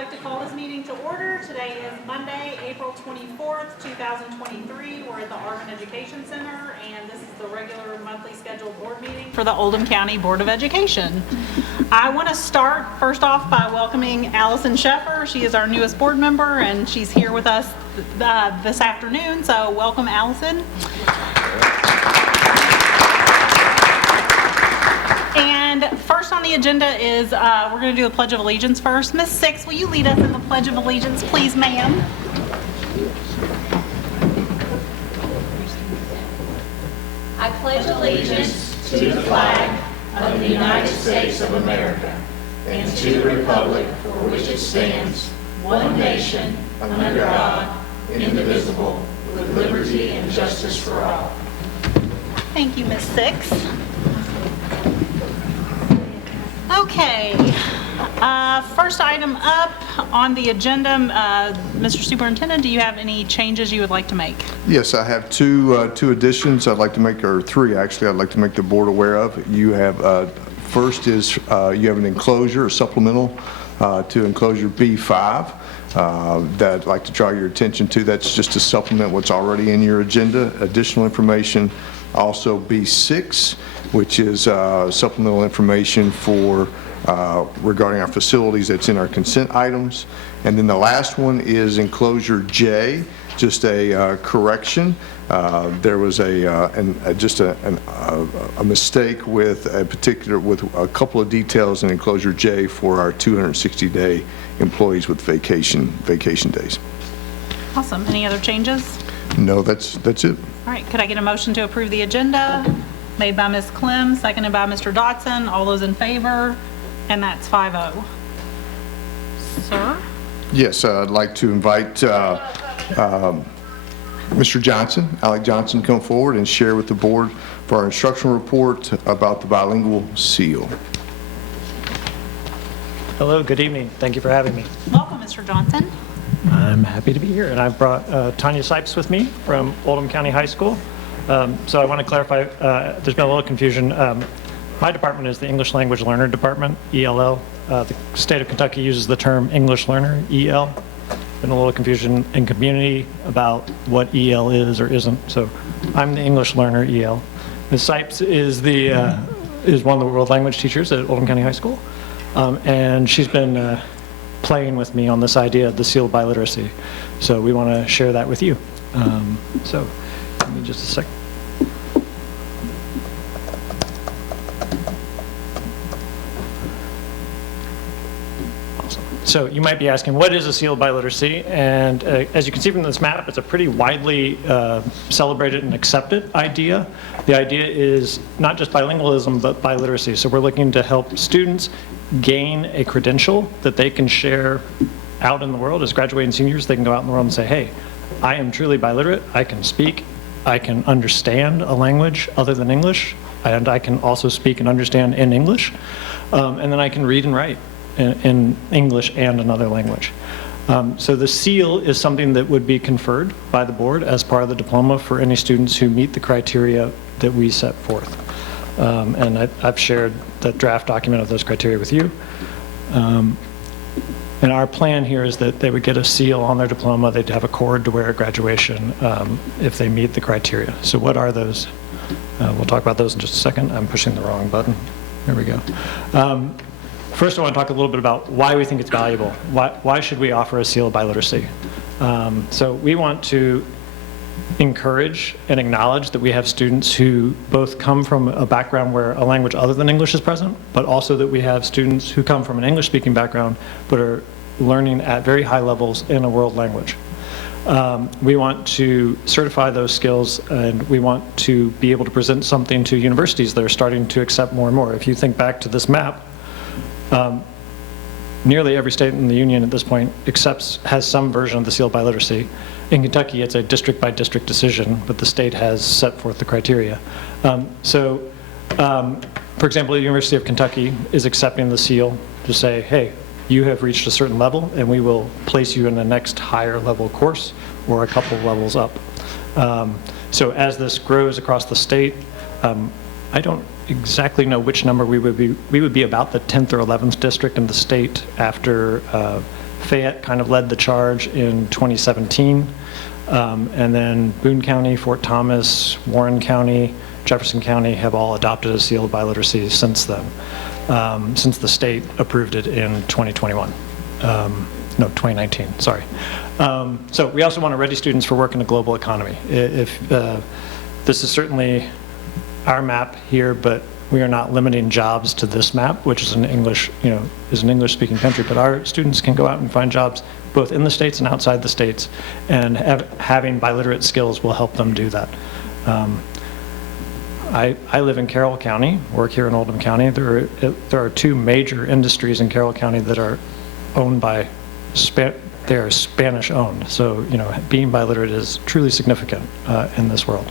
like to call this meeting to order. Today is Monday, April 24th, 2023. We're at the Arvin Education Center, and this is the regular monthly scheduled board meeting for the Oldham County Board of Education. I want to start first off by welcoming Allison Sheffer. She is our newest board member, and she's here with us this afternoon, so welcome, Allison. And first on the agenda is we're going to do the Pledge of Allegiance first. Ms. Six, will you lead us in the Pledge of Allegiance, please, ma'am? I pledge allegiance to the flag of the United States of America and to the republic for which it stands, one nation, under God, indivisible, with liberty and justice for all. Thank you, Ms. Six. Okay, first item up on the agenda, Mr. Superintendent, do you have any changes you would like to make? Yes, I have two additions I'd like to make, or three actually, I'd like to make the board aware of. You have, first is you have an enclosure, a supplemental to enclosure B5 that I'd like to draw your attention to. That's just to supplement what's already in your agenda. Additional information, also B6, which is supplemental information for regarding our facilities that's in our consent items. And then the last one is enclosure J, just a correction. There was just a mistake with a couple of details in enclosure J for our 260-day employees with vacation days. Awesome. Any other changes? No, that's it. All right, could I get a motion to approve the agenda? Made by Ms. Clem, seconded by Mr. Dotson. All those in favor? And that's 5-0. Sir? Yes, I'd like to invite Mr. Johnson, Alec Johnson, come forward and share with the board for our instructional report about the bilingual seal. Hello, good evening. Thank you for having me. Welcome, Mr. Johnson. I'm happy to be here, and I've brought Tanya Sipes with me from Oldham County High School. So I want to clarify, there's been a little confusion. My department is the English Language Learner Department, ELL. The state of Kentucky uses the term English Learner, EL. Been a little confusion in community about what EL is or isn't. So I'm the English Learner, EL. Ms. Sipes is one of the world language teachers at Oldham County High School. And she's been playing with me on this idea of the seal of biliteracy. So we want to share that with you. So give me just a second. Awesome. So you might be asking, what is a seal of biliteracy? And as you can see from this map, it's a pretty widely celebrated and accepted idea. The idea is not just bilingualism, but biliteracy. So we're looking to help students gain a credential that they can share out in the world. As graduating seniors, they can go out in the world and say, hey, I am truly biliterate. I can speak, I can understand a language other than English, and I can also speak and understand in English. And then I can read and write in English and another language. So the seal is something that would be conferred by the board as part of the diploma for any students who meet the criteria that we set forth. And I've shared the draft document of those criteria with you. And our plan here is that they would get a seal on their diploma. They'd have a cord to wear at graduation if they meet the criteria. So what are those? We'll talk about those in just a second. I'm pushing the wrong button. There we go. First, I want to talk a little bit about why we think it's valuable. Why should we offer a seal of biliteracy? So we want to encourage and acknowledge that we have students who both come from a background where a language other than English is present, but also that we have students who come from an English-speaking background but are learning at very high levels in a world language. We want to certify those skills, and we want to be able to present something to universities that are starting to accept more and more. If you think back to this map, nearly every state in the union at this point has some version of the seal of biliteracy. In Kentucky, it's a district-by-district decision, but the state has set forth the criteria. For example, the University of Kentucky is accepting the seal to say, hey, you have reached a certain level, and we will place you in the next higher level course or a couple levels up. So as this grows across the state, I don't exactly know which number we would be about the 10th or 11th district in the state after Fayette kind of led the charge in 2017. And then Boone County, Fort Thomas, Warren County, Jefferson County have all adopted a seal of biliteracy since then, since the state approved it in 2021. No, 2019, sorry. So we also want to ready students for work in a global economy. This is certainly our map here, but we are not limiting jobs to this map, which is an English, is an English-speaking country. But our students can go out and find jobs both in the states and outside the states, and having biliterate skills will help them do that. I live in Carroll County, work here in Oldham County. There are two major industries in Carroll County that are owned by they are Spanish owned. So, being biliterate is truly significant in this world.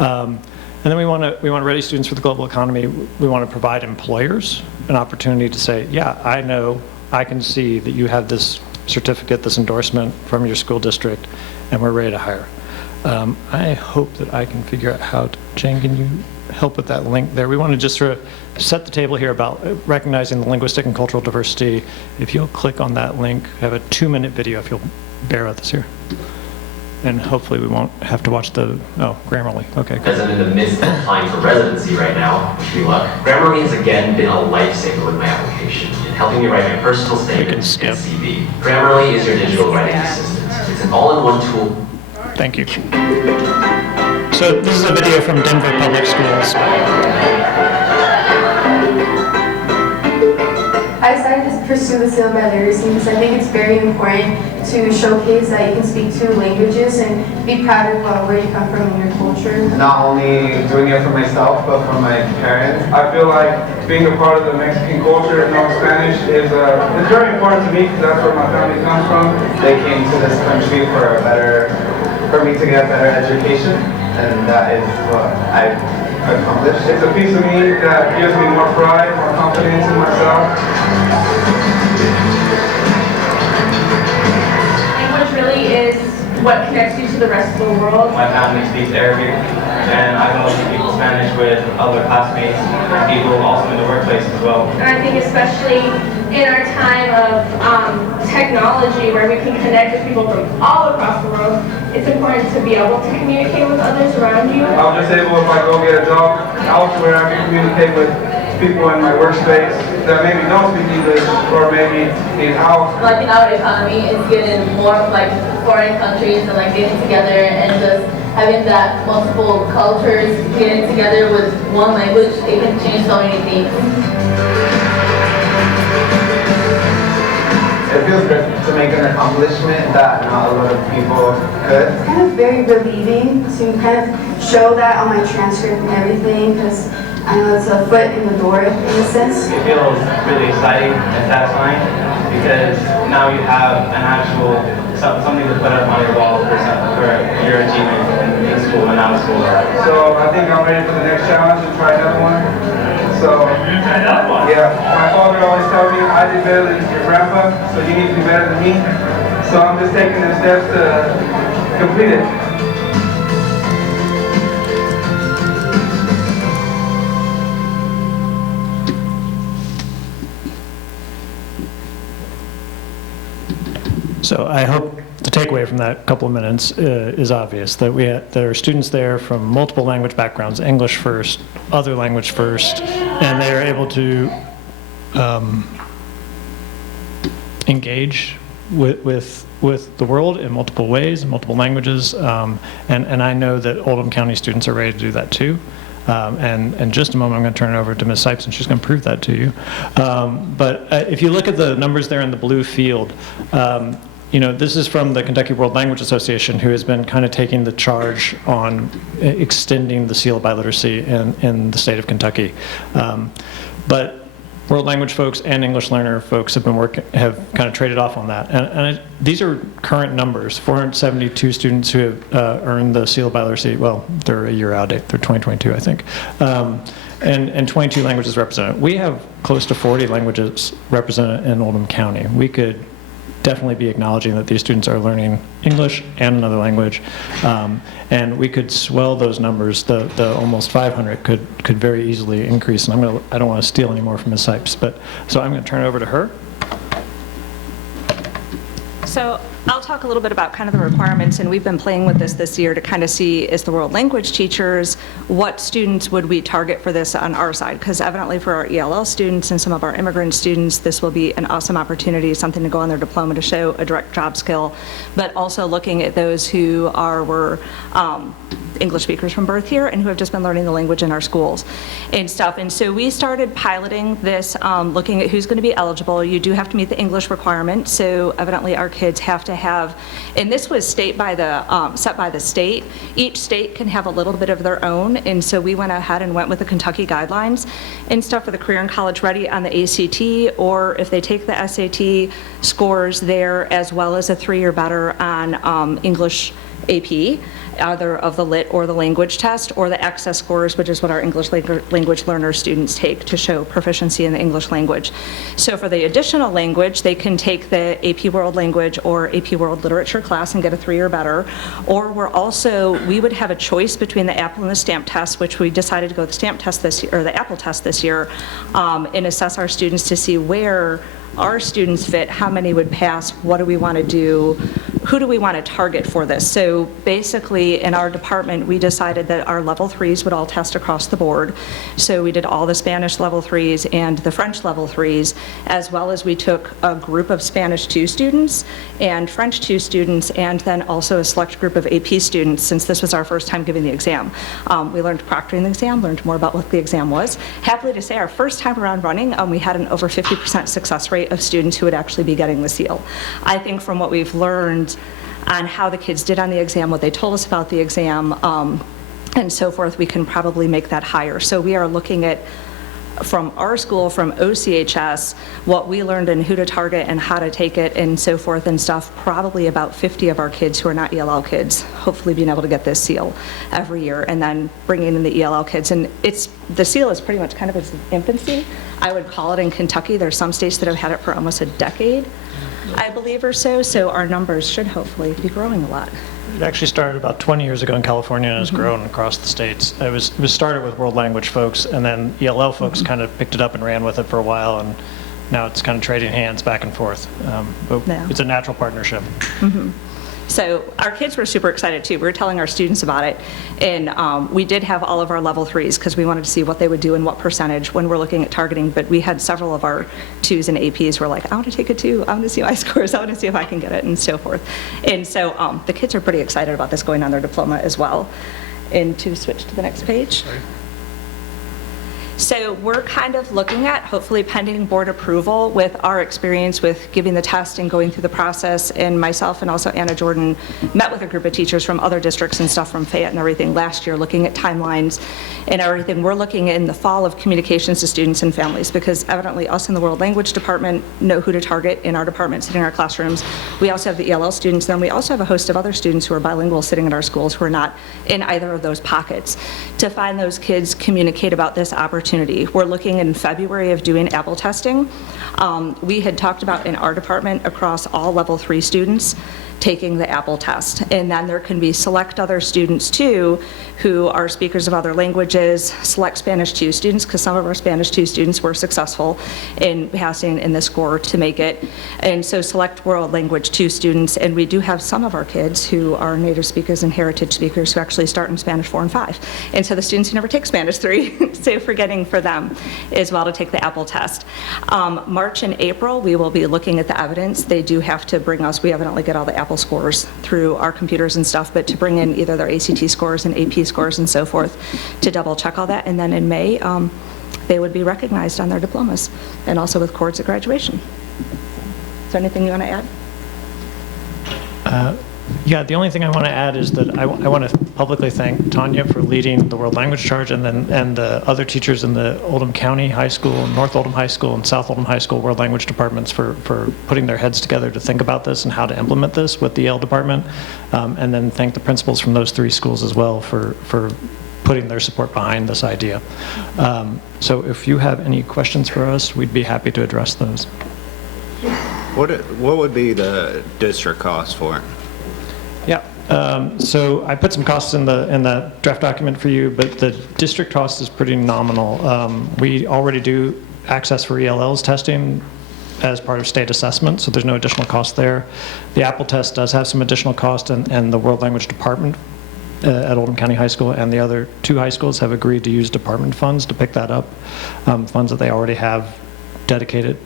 And then we want to ready students for the global economy. We want to provide employers an opportunity to say, yeah, I know, I can see that you have this certificate, this endorsement from your school district, and we're ready to hire. I hope that I can figure out how to, Jane, can you help with that link there? We want to just sort of set the table here about recognizing the linguistic and cultural diversity. If you'll click on that link, I have a 2-minute video if you'll bear with us here. And hopefully we won't have to watch the, Grammarly, okay. Because I'm in the midst of applying for residency right now, wish me luck. Grammarly has again been a lifesaver with my application in helping me write my personal statement and CV. Grammarly is your digital writing assistant. It's an all-in-one tool. Thank you. So this is a video from Denver Public Schools. I decided to pursue the seal of biliteracy because I think it's very important to showcase that you can speak 2 languages and be proud of where you come from and your culture. Not only doing it for myself, but for my parents. I feel like being a part of the Mexican culture and knowing Spanish is very important to me because that's where my family comes from. They came to this country for me to get a better education, and that is what I've accomplished. It's a piece of me that gives me more pride, more confidence in myself. Language really is what connects you to the rest of the world. My family speaks Arabic, and I can also speak Spanish with other classmates and people also in the workplace as well. And I think especially in our time of technology where we can connect with people from all across the world, it's important to be able to communicate with others around you. I'm just able, if I go get a job elsewhere, I can communicate with people in my workspace that maybe don't speak English or maybe in-house. Like in our economy, it's getting more of like foreign countries and like getting together and just having that multiple cultures getting together with one language, it can change so many things. It feels good to make an accomplishment that not a lot of people could. It's kind of very relieving to kind of show that on my transcript and everything because I know it's a foot in the door in a sense. It feels really exciting and satisfying because now you have an actual something to put up on your wall for your achievement in school and out of school. So I think I'm ready for the next challenge and try another one. So, yeah, my father always told me I did better than your grandpa, so you need to be better than me. So I'm just taking the steps to complete it. So I hope the takeaway from that couple of minutes is obvious, that there are students there from multiple language backgrounds, English first, other language first, and they are able to engage with the world in multiple ways, in multiple languages, and I know that Oldham County students are ready to do that too. And in just a moment, I'm going to turn it over to Ms. Sipes, and she's going to prove that to you. But if you look at the numbers there in the blue field, this is from the Kentucky World Language Association, who has been kind of taking the charge on extending the seal of biliteracy in the state of Kentucky. But World Language folks and English learner folks have kind of traded off on that. And these are current numbers, 472 students who have earned the seal of biliteracy. Well, they're a year out date, they're 2022, I think. And 22 languages represented. We have close to 40 languages represented in Oldham County. We could definitely be acknowledging that these students are learning English and another language, and we could swell those numbers. The almost 500 could very easily increase. And I don't want to steal any more from Ms. Sipes, so I'm going to turn it over to her. So I'll talk a little bit about kind of the requirements, and we've been playing with this year to kind of see, as the world language teachers, what students would we target for this on our side? Because evidently for our ELL students and some of our immigrant students, this will be an awesome opportunity, something to go on their diploma to show a direct job skill, but also looking at those who were English speakers from birth here and who have just been learning the language in our schools and stuff. And so we started piloting this, looking at who's going to be eligible. You do have to meet the English requirement, so evidently our kids have to have, and this was set by the state. Each state can have a little bit of their own, and so we went ahead and went with the Kentucky guidelines and stuff for the Career and College Ready on the ACT, or if they take the SAT scores there, as well as a 3 or better on English AP, either of the lit or the language test, or the access scores, which is what our English language learner students take to show proficiency in the English language. So for the additional language, they can take the AP World Language or AP World Literature class and get a 3 or better. Or we would have a choice between the Apple and the STAMP test, which we decided to go with the STAMP test this year, or the Apple test this year, and assess our students to see where our students fit, how many would pass, what do we want to do, who do we want to target for this. So basically in our department, we decided that our level 3s would all test across the board. So we did all the Spanish level 3s and the French level 3s, as well as we took a group of Spanish 2 students and French 2 students, and then also a select group of AP students, since this was our first time giving the exam. We learned proctoring the exam, learned more about what the exam was. Happily to say, our first time around running, we had an over 50% success rate of students who would actually be getting the seal. I think from what we've learned on how the kids did on the exam, what they told us about the exam, and so forth, we can probably make that higher. So we are looking at, from our school, from OCHS, what we learned and who to target and how to take it and so forth and stuff, probably about 50 of our kids who are not ELL kids, hopefully being able to get this seal every year, and then bringing in the ELL kids. And the seal is pretty much kind of its infancy, I would call it. In Kentucky, there's some states that have had it for almost a decade, I believe, or so, so our numbers should hopefully be growing a lot. It actually started about 20 years ago in California and has grown across the states. It was started with world language folks, and then ELL folks kind of picked it up and ran with it for a while, and now it's kind of trading hands back and forth. But it's a natural partnership. So our kids were super excited too. We were telling our students about it, and we did have all of our level 3s because we wanted to see what they would do and what percentage when we're looking at targeting, but we had several of our 2s and APs who were like, I want to take a 2, I want to see my scores, I want to see if I can get it, and so forth. And so the kids are pretty excited about this going on their diploma as well. And to switch to the next page. Sorry. So we're kind of looking at, hopefully pending board approval, with our experience with giving the test and going through the process, and myself and also Anna Jordan met with a group of teachers from other districts and stuff from Fayette and everything last year, looking at timelines and everything. We're looking in the fall of communications to students and families, because evidently us in the world language department know who to target in our department sitting in our classrooms. We also have the ELL students, then we also have a host of other students who are bilingual sitting in our schools who are not in either of those pockets, to find those kids, communicate about this opportunity. We're looking in February of doing Apple testing. We had talked about in our department across all level 3 students taking the Apple test. And then there can be select other students too who are speakers of other languages, select Spanish 2 students, because some of our Spanish 2 students were successful in passing in the score to make it. And so select world language 2 students, and we do have some of our kids who are native speakers and heritage speakers who actually start in Spanish 4 and 5. And so the students who never take Spanish 3, so forgetting for them as well to take the Apple test. March and April, we will be looking at the evidence. They do have to bring us, we evidently get all the Apple scores through our computers and stuff, but to bring in either their ACT scores and AP scores and so forth to double check all that. And then in May, they would be recognized on their diplomas and also with cords at graduation. Is there anything you want to add? Yeah, the only thing I want to add is that I want to publicly thank Tanya for leading the World Language Charge, and the other teachers in the Oldham County High School, North Oldham High School, and South Oldham High School World Language departments for putting their heads together to think about this and how to implement this with the Yale department, and then thank the principals from those 3 schools as well for putting their support behind this idea. So if you have any questions for us, we'd be happy to address those. What would be the district cost for it? Yeah, so I put some costs in the draft document for you, but the district cost is pretty nominal. We already do access for ELLs testing as part of state assessment, so there's no additional cost there. The Apple test does have some additional cost, and the World Language Department at Oldham County High School and the other 2 high schools have agreed to use department funds to pick that up, funds that they already have dedicated.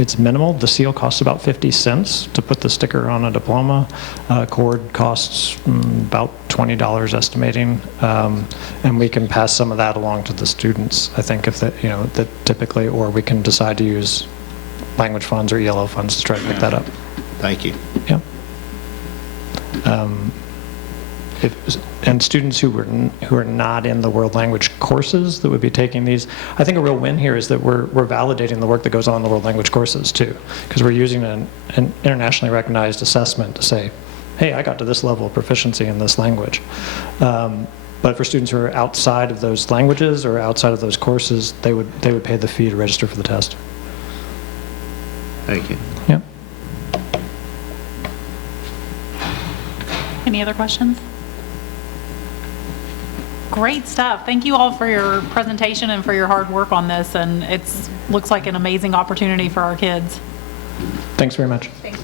It's minimal. The seal costs about 50 cents to put the sticker on a diploma. Cord costs about $20 estimating, and we can pass some of that along to the students, I think, if that, that typically, or we can decide to use language funds or ELO funds to try to pick that up. Thank you. Yeah. And students who are not in the world language courses that would be taking these, I think a real win here is that we're validating the work that goes on in the world language courses too, because we're using an internationally recognized assessment to say, hey, I got to this level of proficiency in this language. But for students who are outside of those languages or outside of those courses, they would pay the fee to register for the test. Thank you. Yeah. Any other questions? Great stuff. Thank you all for your presentation and for your hard work on this, and it looks like an amazing opportunity for our kids. Thanks very much. Thank you.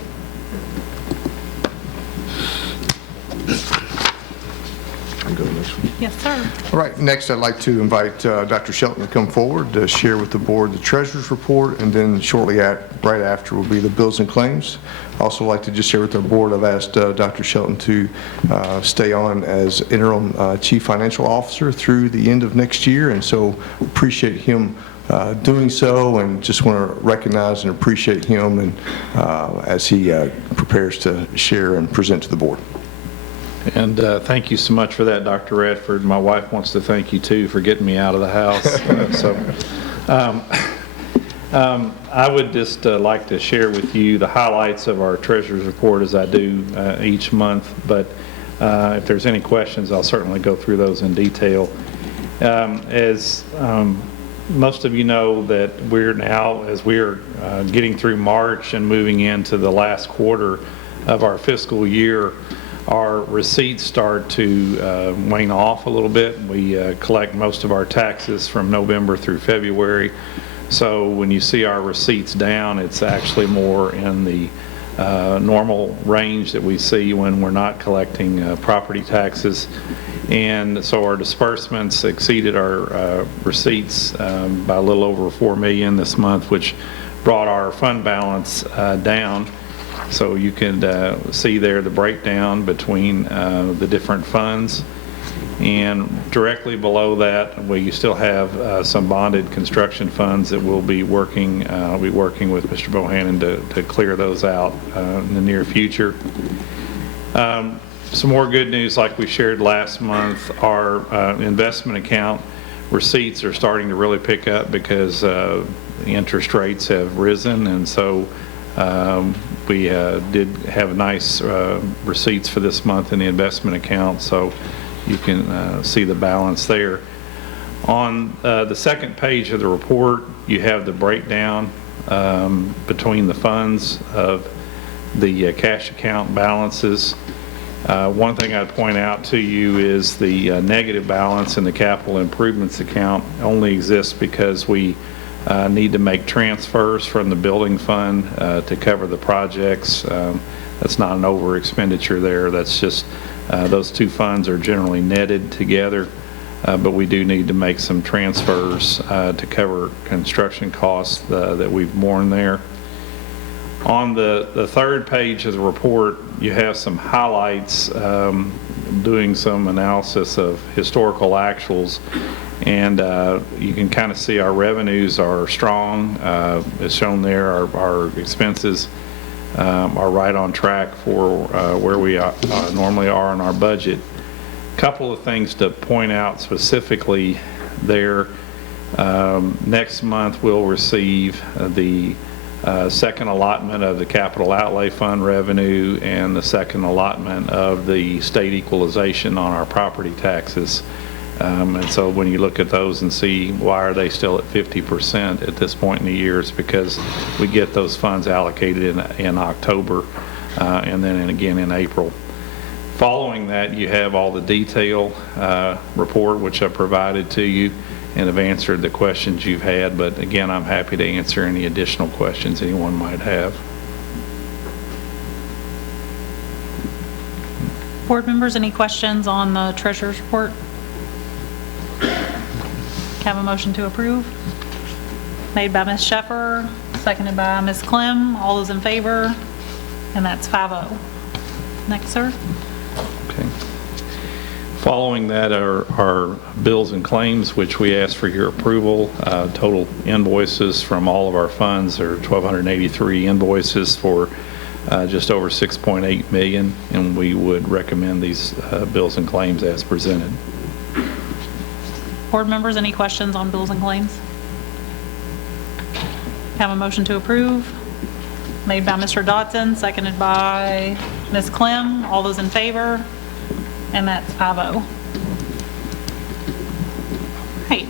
I'll go next one. Yes, sir. All right, next I'd like to invite Dr. Shelton to come forward to share with the board the treasurer's report, and then shortly right after will be the bills and claims. I'd also like to just share with our board, I've asked Dr. Shelton to stay on as interim chief financial officer through the end of next year, and so appreciate him doing so, and just want to recognize and appreciate him and as he prepares to share and present to the board. And thank you so much for that, Dr. Radford. My wife wants to thank you, too, for getting me out of the house. I would just like to share with you the highlights of our treasurer's report as I do each month. But if there's any questions, I'll certainly go through those in detail. As most of you know, that we're now, as we're getting through March and moving into the last quarter of our fiscal year, our receipts start to wane off a little bit. We collect most of our taxes from November through February. So when you see our receipts down, it's actually more in the normal range that we see when we're not collecting property taxes. And so our disbursements exceeded our receipts by a little over $4 million this month, which brought our fund balance down. So you can see there the breakdown between the different funds. And directly below that, we still have some bonded construction funds that we'll be working with Mr. Bohannon to clear those out in the near future. Some more good news, like we shared last month, our investment account receipts are starting to really pick up because the interest rates have risen, and so we did have nice receipts for this month in the investment account, so you can see the balance there. On the second page of the report, you have the breakdown between the funds of the cash account balances. One thing I'd point out to you is the negative balance in the capital improvements account only exists because we need to make transfers from the building fund to cover the projects. That's not an over expenditure there. That's just those two funds are generally netted together, but we do need to make some transfers to cover construction costs that we've borne there. On the third page of the report, you have some highlights, doing some analysis of historical actuals, and you can kind of see our revenues are strong. As shown there, our expenses are right on track for where we normally are in our budget. A couple of things to point out specifically there. Next month we'll receive the second allotment of the capital outlay fund revenue and the second allotment of the state equalization on our property taxes. And so when you look at those and see why are they still at 50% at this point in the year, it's because we get those funds allocated in October and then again in April. Following that, you have all the detail report which I provided to you, and have answered the questions you've had, but again, I'm happy to answer any additional questions anyone might have. Board members, any questions on the treasurer's report? Have a motion to approve? Made by Ms. Sheffer, seconded by Ms. Clem. All those in favor? And that's 5-0. Next, sir. Okay. Following that are bills and claims, which we ask for your approval. Total invoices from all of our funds are 1,283 invoices for just over $6.8 million, and we would recommend these bills and claims as presented. Board members, any questions on bills and claims? Have a motion to approve? Made by Mr. Dodson, seconded by Ms. Clem. All those in favor? And that's 5-0. Right.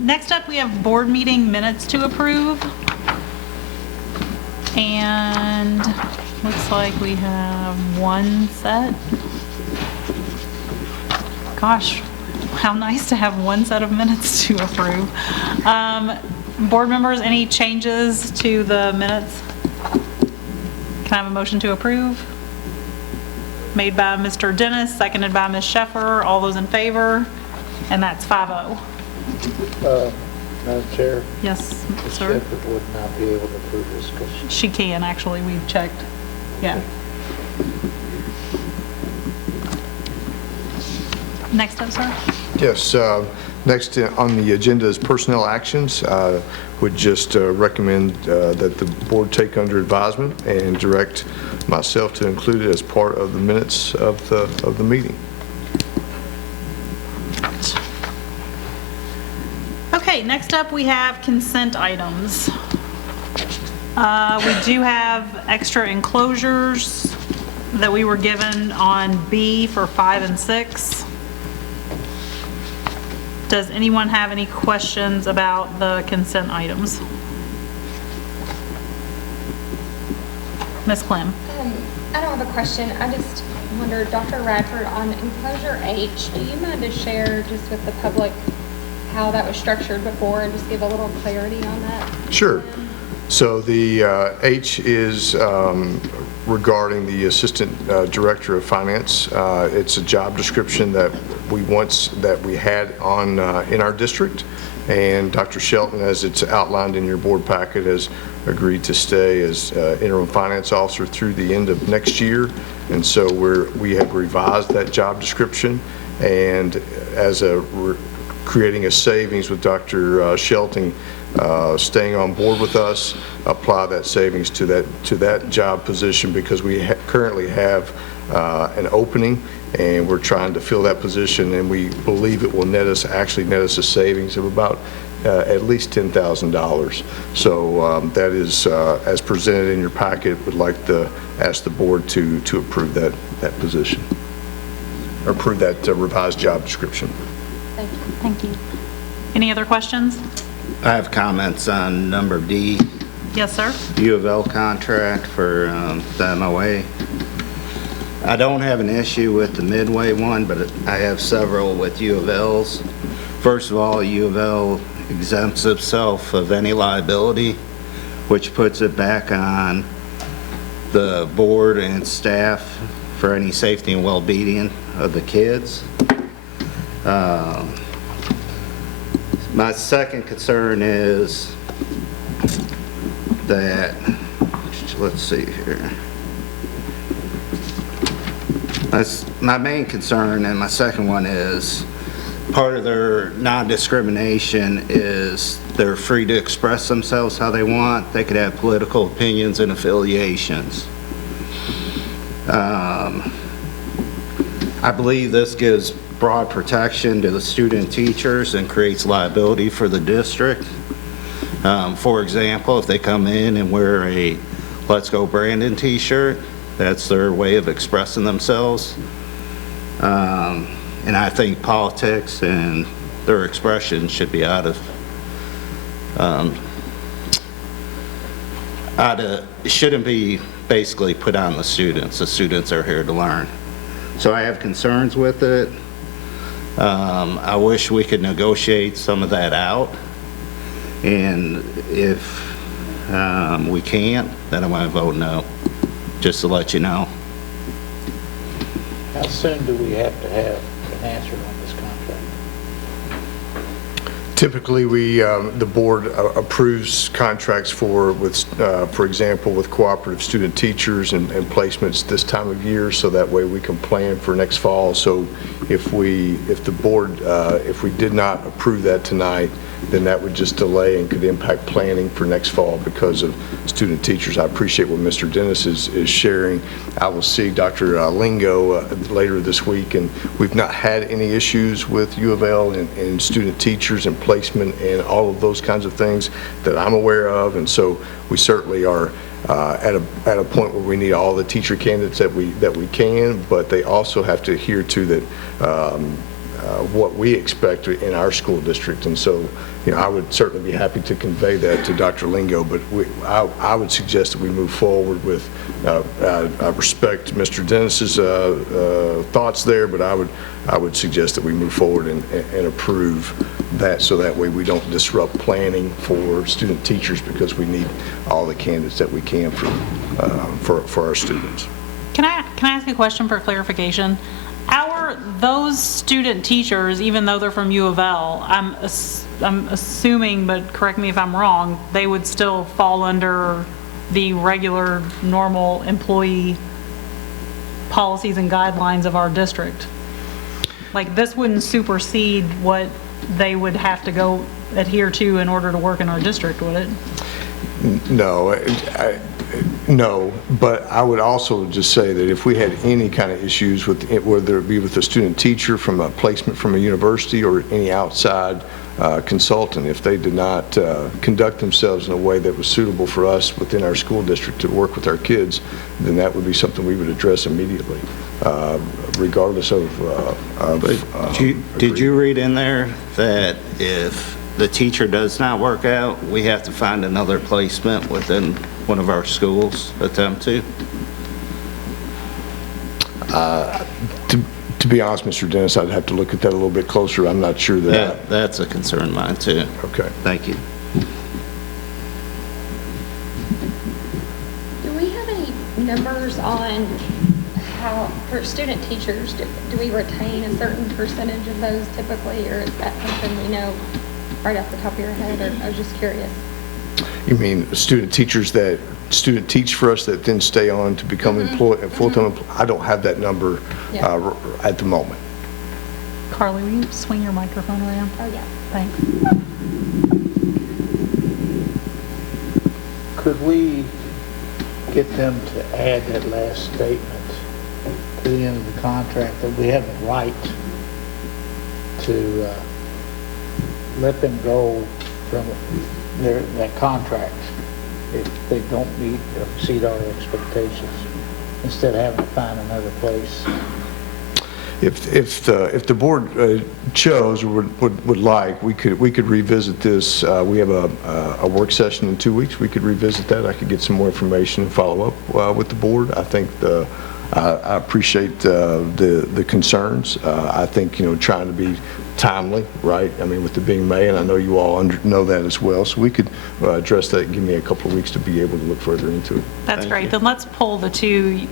Next up, we have board meeting minutes to approve. And looks like we have one set. Gosh, how nice to have one set of minutes to approve. Board members, any changes to the minutes? Can I have a motion to approve? Made by Mr. Dennis, seconded by Ms. Sheffer. All those in favor? And that's 5-0. Madam Chair? Yes, Ms. sir? Shepherd would not be able to approve this because She can, actually. We've checked. Yeah. Next up, sir. Yes, next on the agenda is personnel actions. Would just recommend that the board take under advisement and direct myself to include it as part of the minutes of the meeting. Okay, next up we have consent items. We do have extra enclosures that we were given on B for 5 and 6. Does anyone have any questions about the consent items? Ms. Clem? I don't have a question. I just wondered, Dr. Radford, on enclosure H, do you mind to share just with the public how that was structured before and just give a little clarity on that? Sure. So the H is regarding the Assistant Director of Finance. It's a job description that we had on in our district, and Dr. Shelton, as it's outlined in your board packet, has agreed to stay as interim finance officer through the end of next year. And so we have revised that job description, and as we're creating a savings with Dr. Shelton staying on board with us, apply that savings to that job position, because we currently have an opening and we're trying to fill that position, and we believe it will actually net us a savings of about at least $10,000. So that is as presented in your packet. Would like to ask the board to approve that position, or approve that revised job description. Thank you. Thank you. Any other questions? I have comments on number D. Yes, sir. U of L contract for the MOA. I don't have an issue with the Midway one, but I have several with U of L's. First of all, U of L exempts itself of any liability, which puts it back on the board and staff for any safety and well-being of the kids. My second concern is that, let's see here. My main concern, and my second one, is part of their non-discrimination is they're free to express themselves how they want. They could have political opinions and affiliations. I believe this gives broad protection to the student teachers and creates liability for the district. For example, if they come in and wear a Let's Go Brandon t-shirt, that's their way of expressing themselves. And I think politics and their expression should be shouldn't be basically put on the students. The students are here to learn. So I have concerns with it. I wish we could negotiate some of that out, and if we can't, then I'm going to vote no, just to let you know. How soon do we have to have an answer on this contract? Typically, the board approves contracts for example, with cooperative student teachers and placements this time of year, so that way we can plan for next fall. So if we did not approve that tonight, then that would just delay and could impact planning for next fall because of student teachers. I appreciate what Mr. Dennis is sharing. I will see Dr. Lingo later this week, and we've not had any issues with U of L and student teachers and placement and all of those kinds of things that I'm aware of. And so we certainly are at a point where we need all the teacher candidates that we can, but they also have to adhere to that what we expect in our school district. And so, I would certainly be happy to convey that to Dr. Lingo, but I would suggest that we move forward with, I respect Mr. Dennis's thoughts there, but I would suggest that we move forward and approve that, so that way we don't disrupt planning for student teachers, because we need all the candidates that we can for our students. Can I ask a question for clarification? Those student teachers, even though they're from U of L, I'm assuming, but correct me if I'm wrong, they would still fall under the regular, normal employee policies and guidelines of our district. Like, this wouldn't supersede what they would have to go adhere to in order to work in our district, would it? No, no, but I would also just say that if we had any kind of issues with, whether it be with a student teacher from a placement from a university or any outside consultant, if they did not conduct themselves in a way that was suitable for us within our school district to work with our kids, then that would be something we would address immediately, regardless of. Did you read in there that if the teacher does not work out, we have to find another placement within one of our schools, attempt to? To be honest, Mr. Dennis, I'd have to look at that a little bit closer. I'm not sure that. That's a concern of mine too. Okay. Thank you. Do we have any numbers on how, for student teachers, do we retain a certain percentage of those typically, or is that something we know right off the top of your head, or I was just curious? You mean student teachers that student teach for us that then stay on to become full-time employee? I don't have that number at the moment. Carly, will you swing your microphone around? Oh, yeah. Thanks. Could we get them to add that last statement to the end of the contract, that we have the right to let them go from that contract if they don't meet or exceed our expectations, instead of having to find another place? If the board chose or would like, we could revisit this. We have a work session in 2 weeks. We could revisit that. I could get some more information and follow up with the board. I think I appreciate the concerns. I think, trying to be timely, right? I mean, with it being May, and I know you all know that as well. So we could address that and give me a couple of weeks to be able to look further into it. That's great. Then let's pull the two.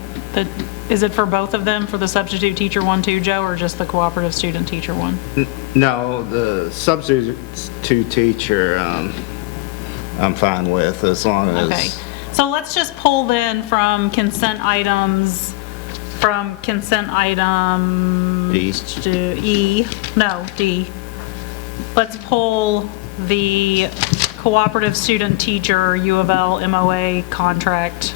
Is it for both of them, for the substitute teacher one too, Joe, or just the cooperative student teacher one? No, the substitute teacher, I'm fine with, as long as. Okay. So let's just pull then from consent items. From consent item D. E, no, D. Let's pull the cooperative student teacher U of L MOA contract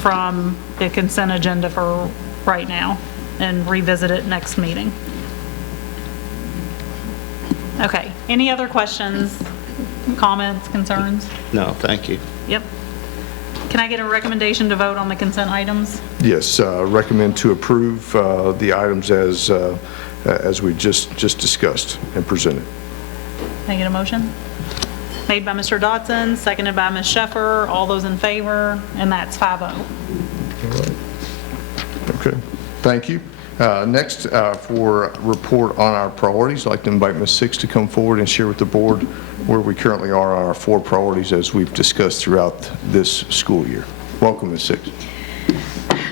from the consent agenda for right now and revisit it next meeting. Okay, any other questions, comments, concerns? No, thank you. Yep. Can I get a recommendation to vote on the consent items? Yes, recommend to approve the items as we just discussed and presented. Can I get a motion? Made by Mr. Dotson, seconded by Ms. Sheffer. All those in favor, and that's 5-0. Okay, thank you. Next, for a report on our priorities, I'd like to invite Ms. Six to come forward and share with the board where we currently are on our 4 priorities as we've discussed throughout this school year. Welcome, Ms. Six.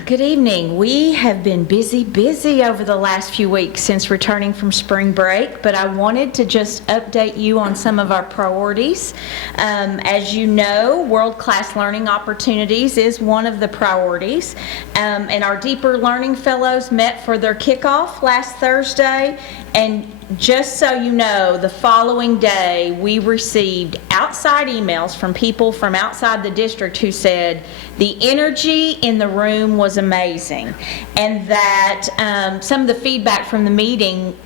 Good evening. We have been busy over the last few weeks since returning from spring break, but I wanted to just update you on some of our priorities. As you know, world-class learning opportunities is one of the priorities, and our Deeper Learning Fellows met for their kickoff last Thursday, and just so you know, the following day we received outside emails from people from outside the district who said the energy in the room was amazing, and that some of the feedback from the meeting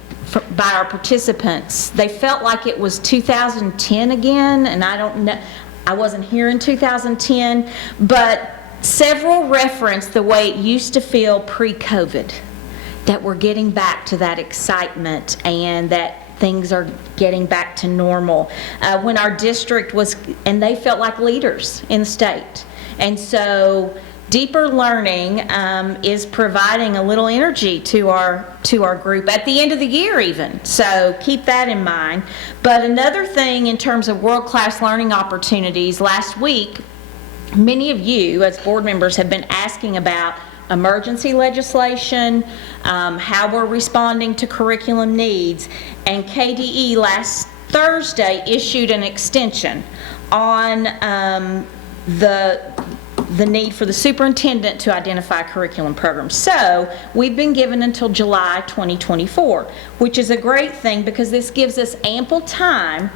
by our participants, they felt like it was 2010 again, and I don't know, I wasn't here in 2010, but several referenced the way it used to feel pre-COVID, that we're getting back to that excitement and that things are getting back to normal. When our district was, and they felt like leaders in the state. And so Deeper Learning is providing a little energy to our group at the end of the year even. So keep that in mind. But another thing in terms of world-class learning opportunities, last week, many of you as board members have been asking about emergency legislation, how we're responding to curriculum needs, and KDE last Thursday issued an extension on the need for the superintendent to identify curriculum programs. So we've been given until July 2024, which is a great thing because this gives us ample time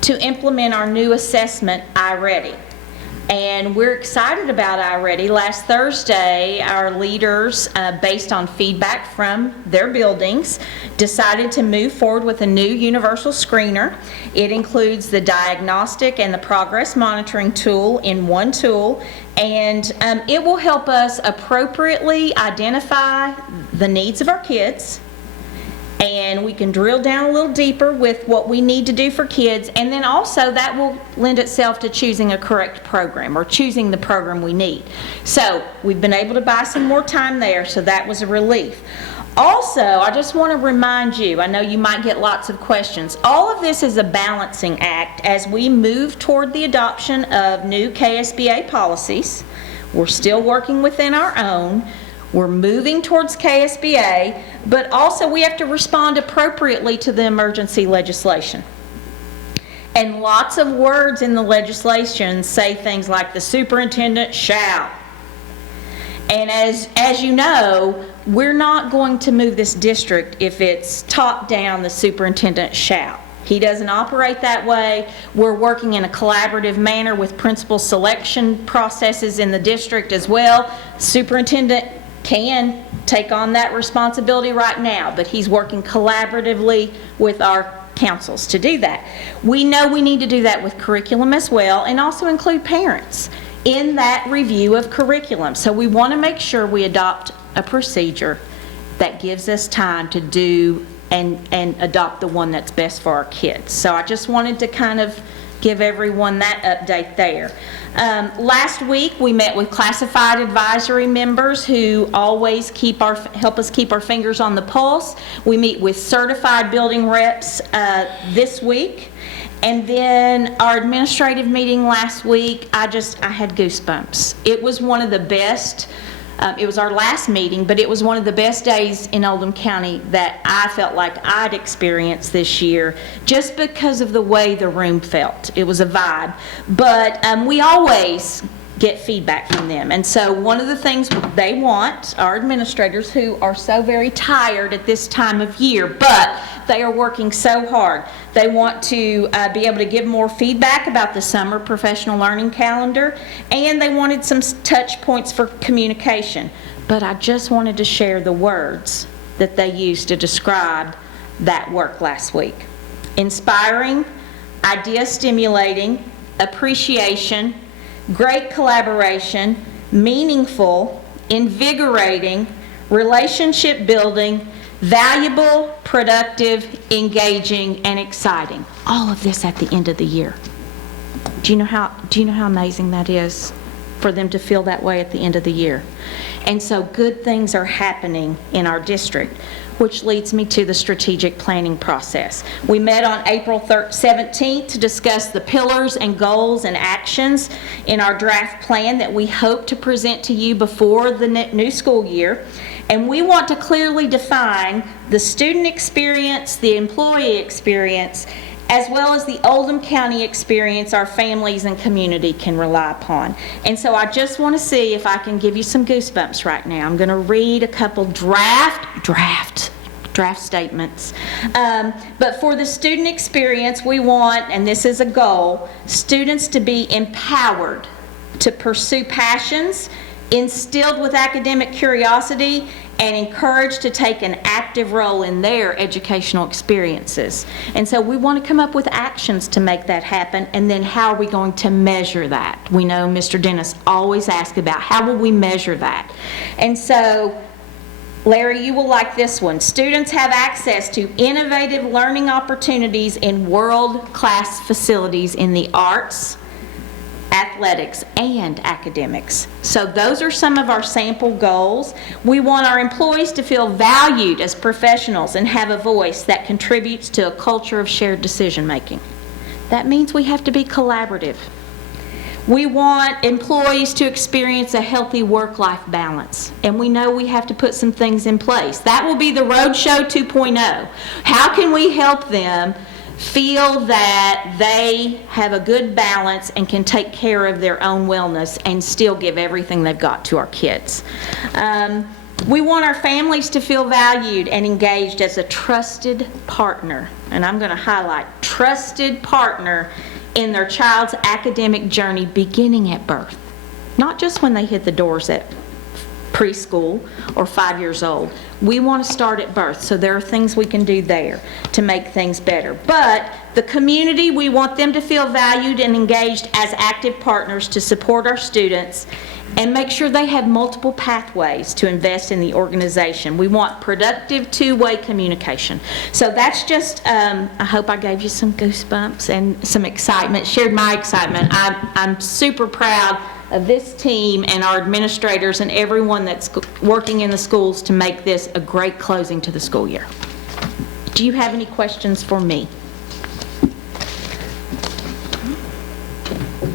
to implement our new assessment, iReady. And we're excited about iReady. Last Thursday, our leaders, based on feedback from their buildings, decided to move forward with a new universal screener. It includes the diagnostic and the progress monitoring tool in one tool, and it will help us appropriately identify the needs of our kids, and we can drill down a little deeper with what we need to do for kids, and then also that will lend itself to choosing a correct program or choosing the program we need. So we've been able to buy some more time there, so that was a relief. Also, I just want to remind you, I know you might get lots of questions, all of this is a balancing act as we move toward the adoption of new KSBA policies. We're still working within our own. We're moving towards KSBA, but also we have to respond appropriately to the emergency legislation. And lots of words in the legislation say things like the superintendent shall. And as you know, we're not going to move this district if it's top down, the superintendent shall. He doesn't operate that way. We're working in a collaborative manner with principal selection processes in the district as well. Superintendent can take on that responsibility right now, but he's working collaboratively with our councils to do that. We know we need to do that with curriculum as well, and also include parents in that review of curriculum. So we want to make sure we adopt a procedure that gives us time to do and adopt the one that's best for our kids. So I just wanted to kind of give everyone that update there. Last week we met with classified advisory members who always help us keep our fingers on the pulse. We meet with certified building reps this week. And then our administrative meeting last week, I had goosebumps. It was one of the best, it was our last meeting, but it was one of the best days in Oldham County that I felt like I'd experienced this year, just because of the way the room felt. It was a vibe. But we always get feedback from them. And so one of the things they want, our administrators who are so very tired at this time of year, but they are working so hard. They want to be able to give more feedback about the summer professional learning calendar, and they wanted some touch points for communication. But I just wanted to share the words that they used to describe that work last week. Inspiring, idea stimulating, appreciation, great collaboration, meaningful, invigorating, relationship building, valuable, productive, engaging, and exciting. All of this at the end of the year. Do you know how amazing that is for them to feel that way at the end of the year? And so good things are happening in our district, which leads me to the strategic planning process. We met on April 17th to discuss the pillars and goals and actions in our draft plan that we hope to present to you before the new school year. And we want to clearly define the student experience, the employee experience, as well as the Oldham County experience our families and community can rely upon. And so I just want to see if I can give you some goosebumps right now. I'm going to read a couple draft statements. But for the student experience, we want, and this is a goal, students to be empowered to pursue passions, instilled with academic curiosity, and encouraged to take an active role in their educational experiences. And so we want to come up with actions to make that happen, and then how are we going to measure that? We know Mr. Dennis always asks about how will we measure that? And so, Larry, you will like this one. Students have access to innovative learning opportunities in world-class facilities in the arts, athletics, and academics. So those are some of our sample goals. We want our employees to feel valued as professionals and have a voice that contributes to a culture of shared decision-making. That means we have to be collaborative. We want employees to experience a healthy work-life balance, and we know we have to put some things in place. That will be the Roadshow 2.0. How can we help them feel that they have a good balance and can take care of their own wellness and still give everything they've got to our kids? We want our families to feel valued and engaged as a trusted partner, and I'm going to highlight trusted partner in their child's academic journey beginning at birth, not just when they hit the doors at preschool or 5 years old. We want to start at birth, so there are things we can do there to make things better. But the community, we want them to feel valued and engaged as active partners to support our students and make sure they have multiple pathways to invest in the organization. We want productive two-way communication. So that's just, I hope I gave you some goosebumps and some excitement, shared my excitement. I'm super proud of this team and our administrators and everyone that's working in the schools to make this a great closing to the school year. Do you have any questions for me?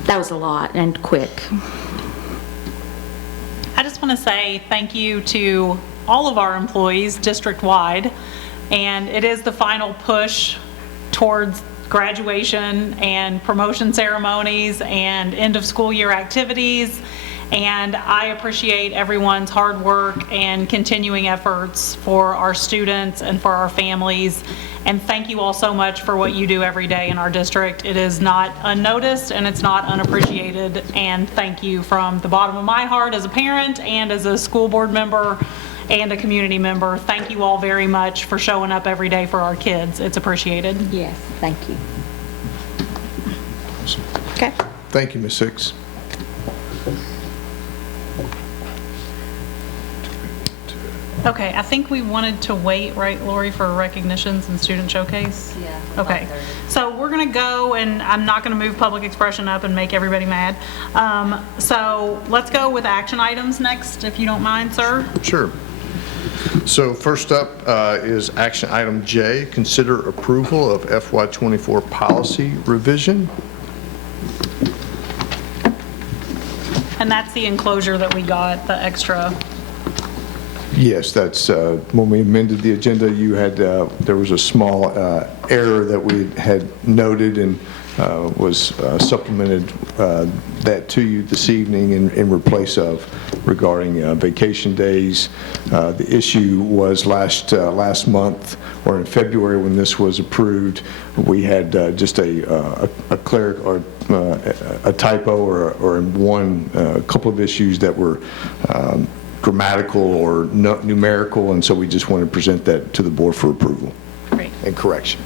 That was a lot and quick. I just want to say thank you to all of our employees district-wide, and it is the final push towards graduation and promotion ceremonies and end of school year activities, and I appreciate everyone's hard work and continuing efforts for our students and for our families, and thank you all so much for what you do every day in our district. It is not unnoticed and it's not unappreciated, and thank you from the bottom of my heart as a parent and as a school board member and a community member. Thank you all very much for showing up every day for our kids. It's appreciated. Yes, thank you. Okay. Thank you, Ms. Hicks. Okay, I think we wanted to wait, right, Lori, for recognitions and student showcase? Yeah. Okay, so we're going to go, and I'm not going to move public expression up and make everybody mad. So let's go with action items next, if you don't mind, sir. Sure. So first up is action item J, consider approval of FY24 policy revision. And that's the enclosure that we got, the extra. Yes, that's when we amended the agenda. You had there was a small error that we had noted and was supplemented that to you this evening in replace of regarding vacation days. The issue was last month or in February when this was approved, we had just a cleric or a typo or one couple of issues that were grammatical or numerical, and so we just want to present that to the board for approval. Great. And correction.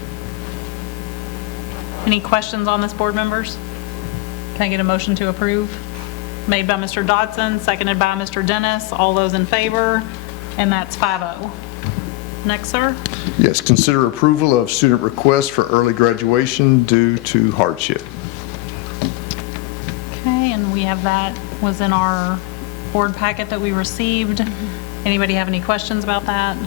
Any questions on this, board members? Can I get a motion to approve? Made by Mr. Dodson, seconded by Mr. Dennis. All those in favor, and that's 5-0. Next, sir. Yes, consider approval of student request for early graduation due to hardship. Okay, and we have that was in our board packet that we received. Anybody have any questions about that?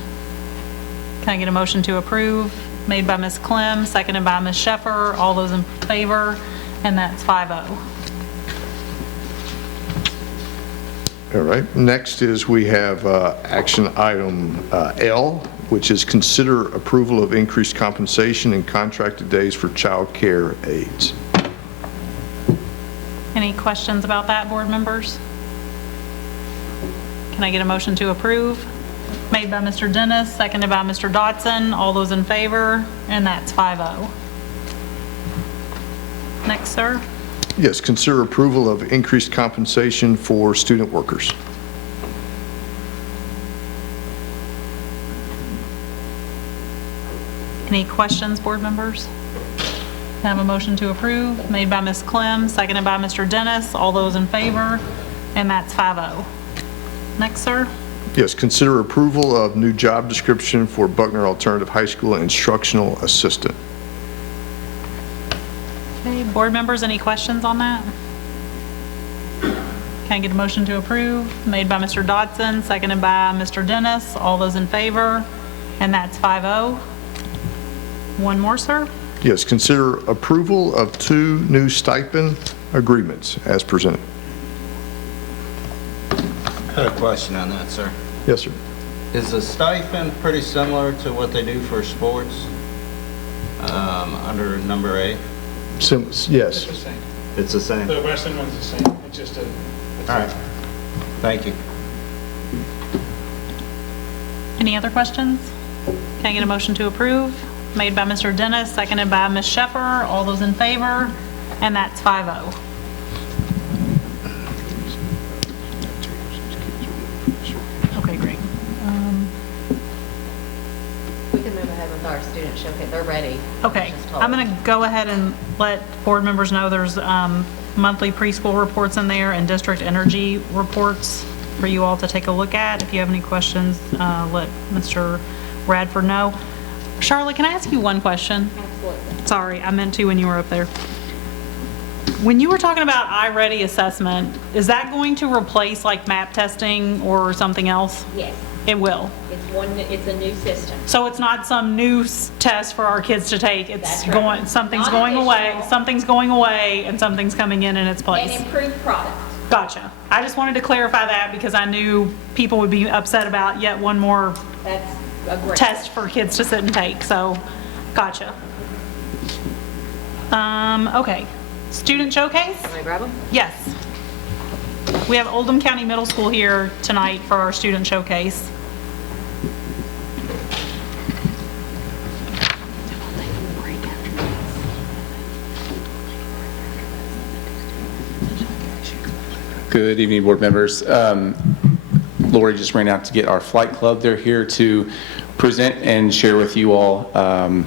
Can I get a motion to approve? Made by Ms. Clem, seconded by Ms. Sheffer. All those in favor? And that's 5-0. All right, next is we have action item L, which is consider approval of increased compensation and contracted days for child care aides. Any questions about that, board members? Can I get a motion to approve? Made by Mr. Dennis, seconded by Mr. Dotson. All those in favor? And that's 5-0. Next, sir. Yes, consider approval of increased compensation for student workers. Any questions, board members? Can I have a motion to approve? Made by Ms. Clem, seconded by Mr. Dennis. All those in favor? And that's 5-0. Next, sir. Yes, consider approval of new job description for Buckner Alternative High School instructional assistant. Okay, board members, any questions on that? Can I get a motion to approve? Made by Mr. Dotson, seconded by Mr. Dennis. All those in favor? And that's 5-0. One more, sir. Yes, consider approval of 2 new stipend agreements as presented. I had a question on that, sir. Yes, sir. Is the stipend pretty similar to what they do for sports under number A? Yes. It's the same. The Western one's the same. It's just a. All right. Thank you. Any other questions? Can I get a motion to approve? Made by Mr. Dennis, seconded by Ms. Sheffer. All those in favor? And that's 5-0. Okay, great. We can move ahead with our student showcase. They're ready. Okay, I'm going to go ahead and let board members know there's monthly preschool reports in there and district energy reports for you all to take a look at. If you have any questions, let Mr. Radford know. Charlotte, can I ask you one question? Absolutely. Sorry, I meant to when you were up there. When you were talking about iReady assessment, is that going to replace like map testing or something else? Yes. It will. It's a new system. So it's not some new test for our kids to take. It's That's right. going, something's Not going away, additional. something's going away, and something's coming in its place. An improved product. Gotcha. I just wanted to clarify that because I knew people would be upset about yet one more That's a great test for kids to sit and take. So, gotcha. Okay. Student showcase? Can I grab them? Yes. We have Oldham County Middle School here tonight for our student showcase. Good evening, board members. Lori just ran out to get our flight club. They're here to present and share with you all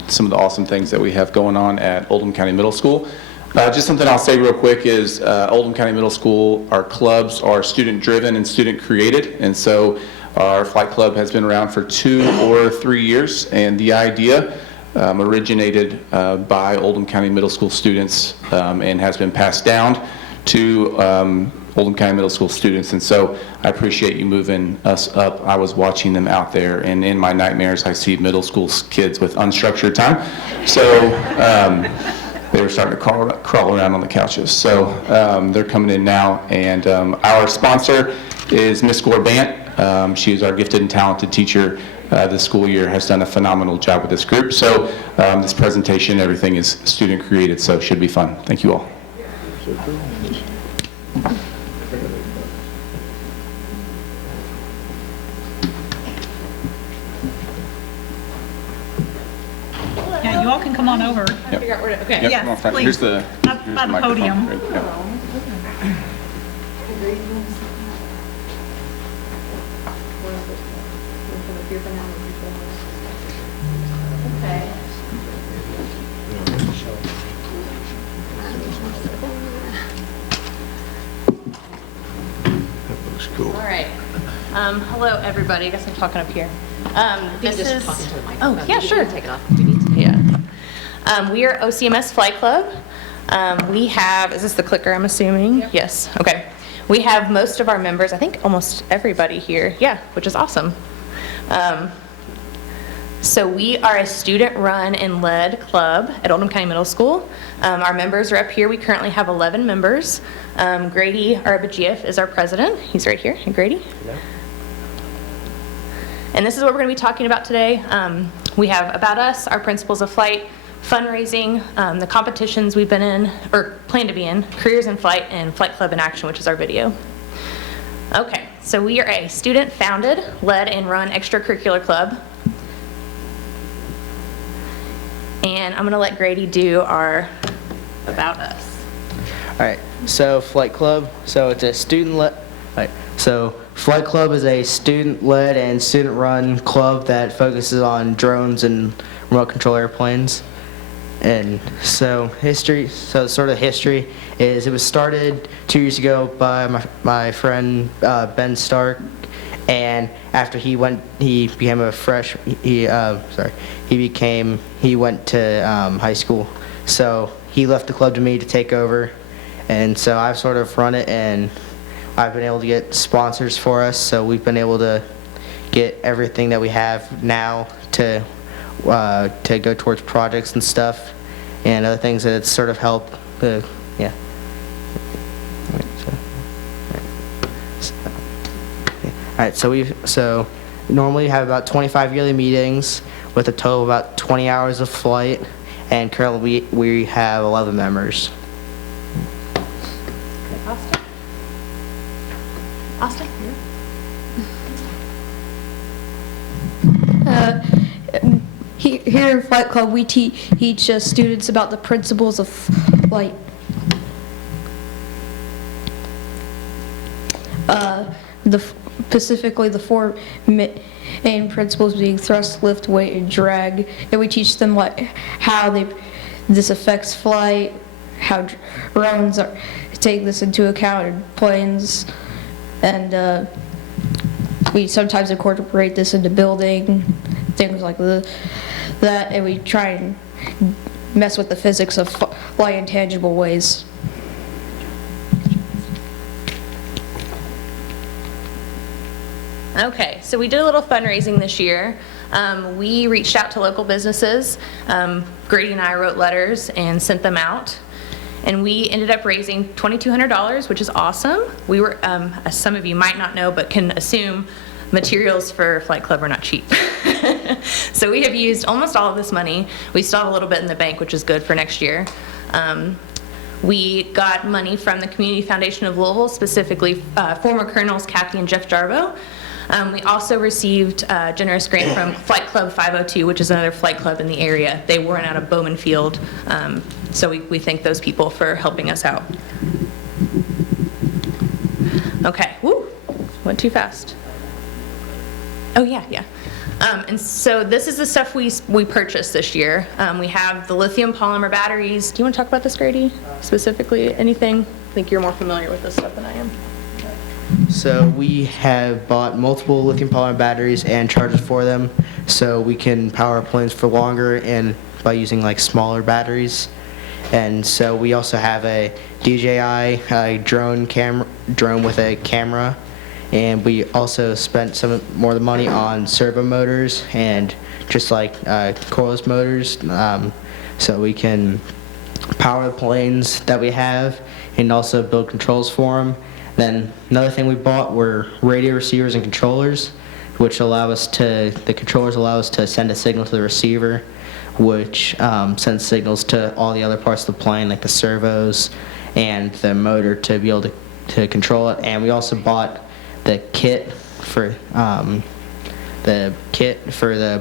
some of the awesome things that we have going on at Oldham County Middle School. Just something I'll say real quick is Oldham County Middle School, our clubs are student-driven and student-created, and so our flight club has been around for 2 or 3 years, and the idea originated by Oldham County Middle School students and has been passed down to Oldham County Middle School students, and so I appreciate you moving us up. I was watching them out there, and in my nightmares, I see middle school kids with unstructured time. So they were starting to crawl around on the couches. So they're coming in now, and our sponsor is Miss Gorbant. She is our gifted and talented teacher. This school year has done a phenomenal job with this group. So this presentation, everything is student created, so it should be fun. Thank you all. Yeah, you all can come on over. Figure out where to, okay. Yep, Yes, come on front. please. Here's the, Up here's by the microphone. podium. Right, yep. Okay. That looks cool. All right. Hello, everybody. I guess I'm talking up here. This just is. talk into the Oh, microphone. yeah, You sure. can take it off if you need to. Yeah. We are OCMS Flight Club. We have, is this the clicker, I'm assuming? Yes, okay. We have most of our members, I think almost everybody here, yeah, which is awesome. So we are a student-run and led club at Oldham County Middle School. Our members are up here. We currently have 11 members. Grady Arabagiev is our president. He's right here. Hey, Grady. Hello. And this is what we're going to be talking about today. We have About Us, our principles of flight, fundraising, the competitions we've been in, or plan to be in, Careers in Flight, and Flight Club in Action, which is our video. Okay, so we are a student-founded, led, and run extracurricular club. And I'm going to let Grady do our About Us. All right, so Flight Club, so it's a student-led, so Flight Club is a student-led and student-run club that focuses on drones and remote control airplanes. And so sort of history is it was started 2 years ago by my friend Ben Stark, and after he went to high school, so he left the club to me to take over, and so I've sort of run it, and I've been able to get sponsors for us, so we've been able to get everything that we have now to go towards projects and stuff and other things that it's sort of helped. Yeah. All right, so normally we have about 25 yearly meetings with a total of about 20 hours of flight, and currently we have 11 members. Austin? Here in Flight Club, we teach students about the principles of flight. Specifically, the four main principles being thrust, lift, weight, and drag. And we teach them how this affects flight, how drones take this into account, and planes, and we sometimes incorporate this into building, things like that, and we try and mess with the physics of flight in tangible ways. Okay, so we did a little fundraising this year. We reached out to local businesses. Grady and I wrote letters and sent them out. And we ended up raising $2,200, which is awesome. We were, as some of you might not know, but can assume, materials for Flight Club are not cheap. So we have used almost all of this money. We still have a little bit in the bank, which is good for next year. We got money from the Community Foundation of Louisville, specifically former Colonels Kathy and Jeff Jarbo. We also received a generous grant from Flight Club 502, which is another flight club in the area. They were out of Bowman Field, so we thank those people for helping us out. Okay, woo, went too fast. Oh yeah. And so this is the stuff we purchased this year. We have the lithium polymer batteries. Do you want to talk about this, Grady? Specifically, anything? I think you're more familiar with this stuff than I am. So we have bought multiple lithium polymer batteries and chargers for them, so we can power our planes for longer and by using smaller batteries. And so we also have a DJI drone with a camera, and we also spent some more of the money on servo motors and just coilless motors, so we can power the planes that we have and also build controls for them. Then another thing we bought were radio receivers and controllers, which the controllers allow us to send a signal to the receiver, which sends signals to all the other parts of the plane, like the servos and the motor, to be able to control it. And we also bought the kit for the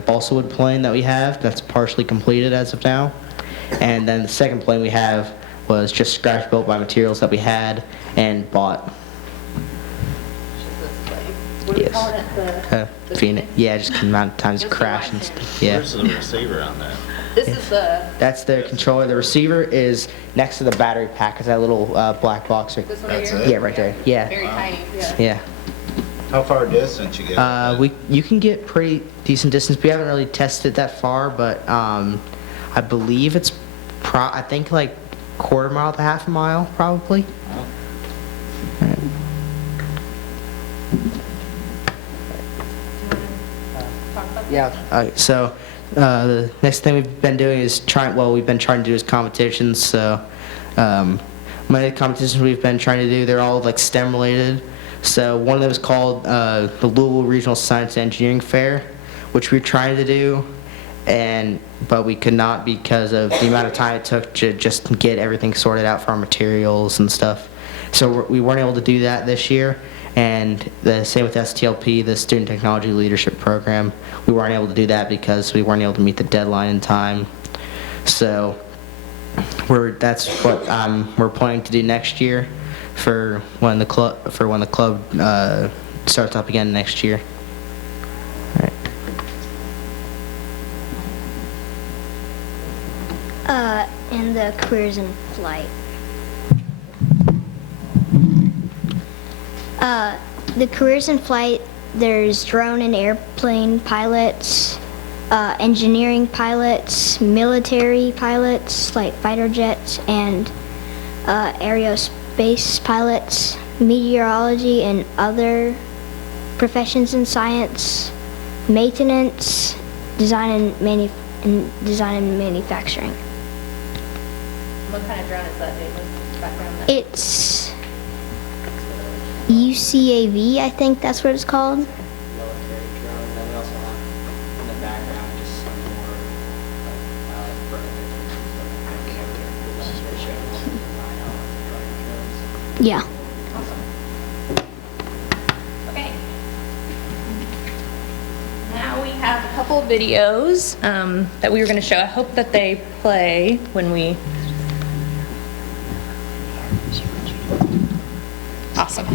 balsa wood plane that we have. That's partially completed as of now. And then the second plane we have was just scratch built by materials that we had and bought. What do you call it? Phoenix. Yeah, just the amount of times you crash and stuff. Yeah. Where's the receiver on that? This is the... That's the controller. The receiver is next to the battery pack. It's that little black box. This one right here? Yeah, right there. Yeah. Very tiny. Yeah. How far distance you get? You can get pretty decent distance. We haven't really tested that far, but I believe it's quarter mile to half a mile, probably. Yeah. So the next thing we've been doing is we've been trying to do is competitions. So many of the competitions we've been trying to do, they're all like STEM related. So one of them is called the Louisville Regional Science and Engineering Fair, which we're trying to do, but we could not because of the amount of time it took to just get everything sorted out for our materials and stuff. So we weren't able to do that this year. And the same with STLP, the Student Technology Leadership Program. We weren't able to do that because we weren't able to meet the deadline in time. So that's what we're planning to do next year for when the club starts up again next year. All right. And the careers in flight. The careers in flight, there's drone and airplane pilots, engineering pilots, military pilots like fighter jets and aerospace pilots, meteorology and other professions in science, maintenance, design and manufacturing. What kind of drone is that, Dave? What's the background of that? It's UCAV, I think that's what it's called. Yeah. Okay. Now we have a couple videos that we were going to show. I hope that they play when we... Awesome.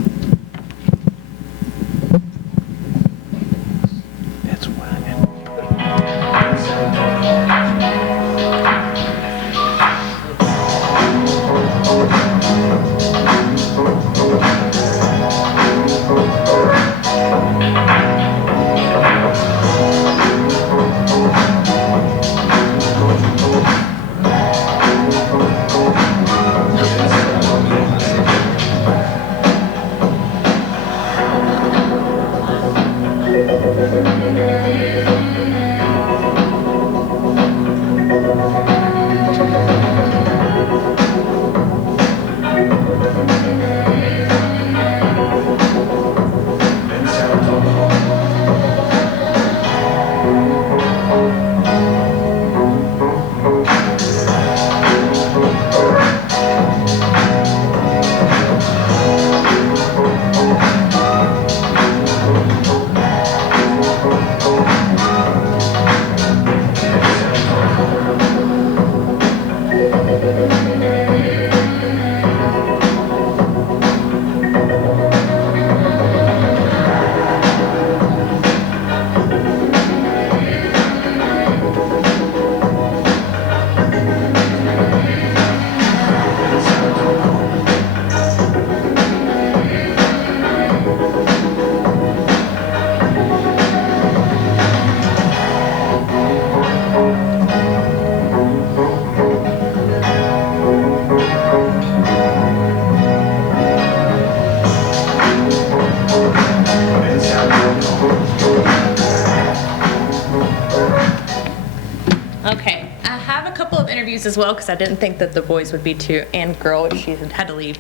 Okay, I have a couple of interviews as well because I didn't think that the boys would be too, and girl, if she had to leave,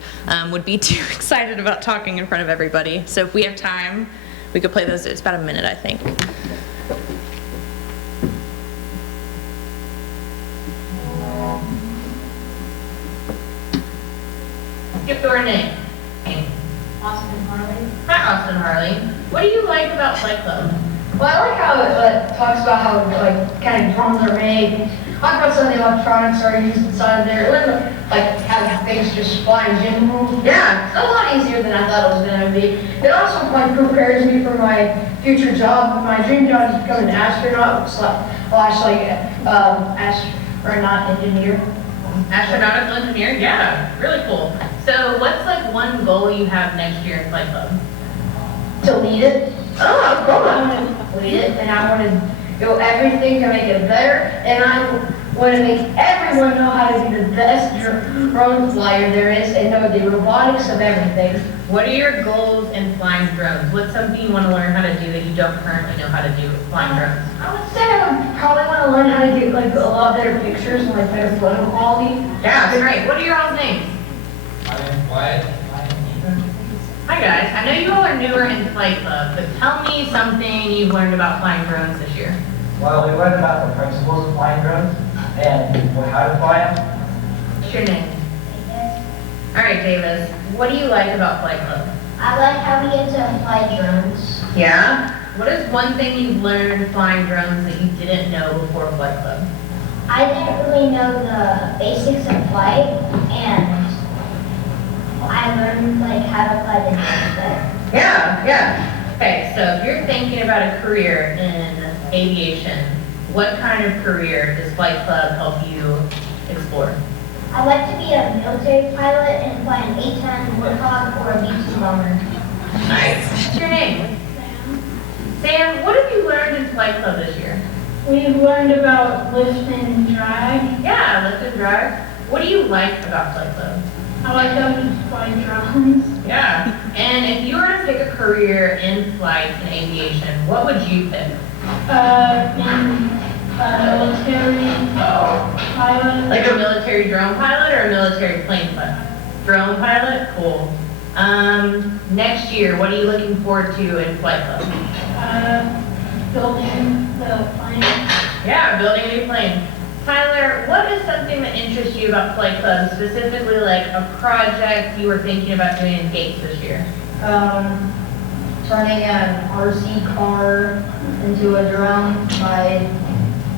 would be too excited about talking in front of everybody. So if we have time, we could play those. It's about a minute, I think. Give your name. Austin Harley. Hi, Austin Harley. What do you like about Flight Club? Well, I like how it talks about how kind of drones are made. I like about some of the electronics are used inside of there. Like having things just fly in general. Yeah, it's a lot easier than I thought it was going to be. It also prepares me for my future job. My dream job is to become an astronaut, astronaut engineer. Astronautical engineer? Yeah, really cool. So what's one goal you have next year in Flight Club? To lead it. Oh, cool. I want to lead it, and I want to do everything to make it better, and I want to make everyone know how to be the best drone flyer there is and know the robotics of everything. What are your goals in flying drones? What's something you want to learn how to do that you don't currently know how to do with flying drones? I would say I would probably want to learn how to do like a lot better pictures and like better photo quality. Yeah, great. What are your all's names? My name's Wyatt. Hi guys, I know you all are newer in Flight Club, but tell me something you've learned about flying drones this year. Well, we learned about the principles of flying drones and how to fly them. What's your name? All right, Davis, what do you like about Flight Club? I like how we get to fly drones. Yeah? What is one thing you've learned flying drones that you didn't know before Flight Club? I didn't really know the basics of flight, and I learned like how to fly the drones better. Yeah. Okay, so if you're thinking about a career in aviation, what kind of career does Flight Club help you explore? I'd like to be a military pilot and fly an A-10 Warthog or a B-2 bomber. Nice. What's your name? Sam, what have you learned in Flight Club this year? We've learned about lift and drag. Yeah, lift and drag. What do you like about Flight Club? I like how we fly drones. Yeah. And if you were to pick a career in flight and aviation, what would you pick? Military pilot. Like a military drone pilot or a military plane pilot? Drone pilot? Cool. Next year, what are you looking forward to in Flight Club? Building the plane. Yeah, building a new plane. Tyler, what is something that interests you about Flight Club, specifically like a project you were thinking about doing in Gates this year? Turning an RC car into a drone by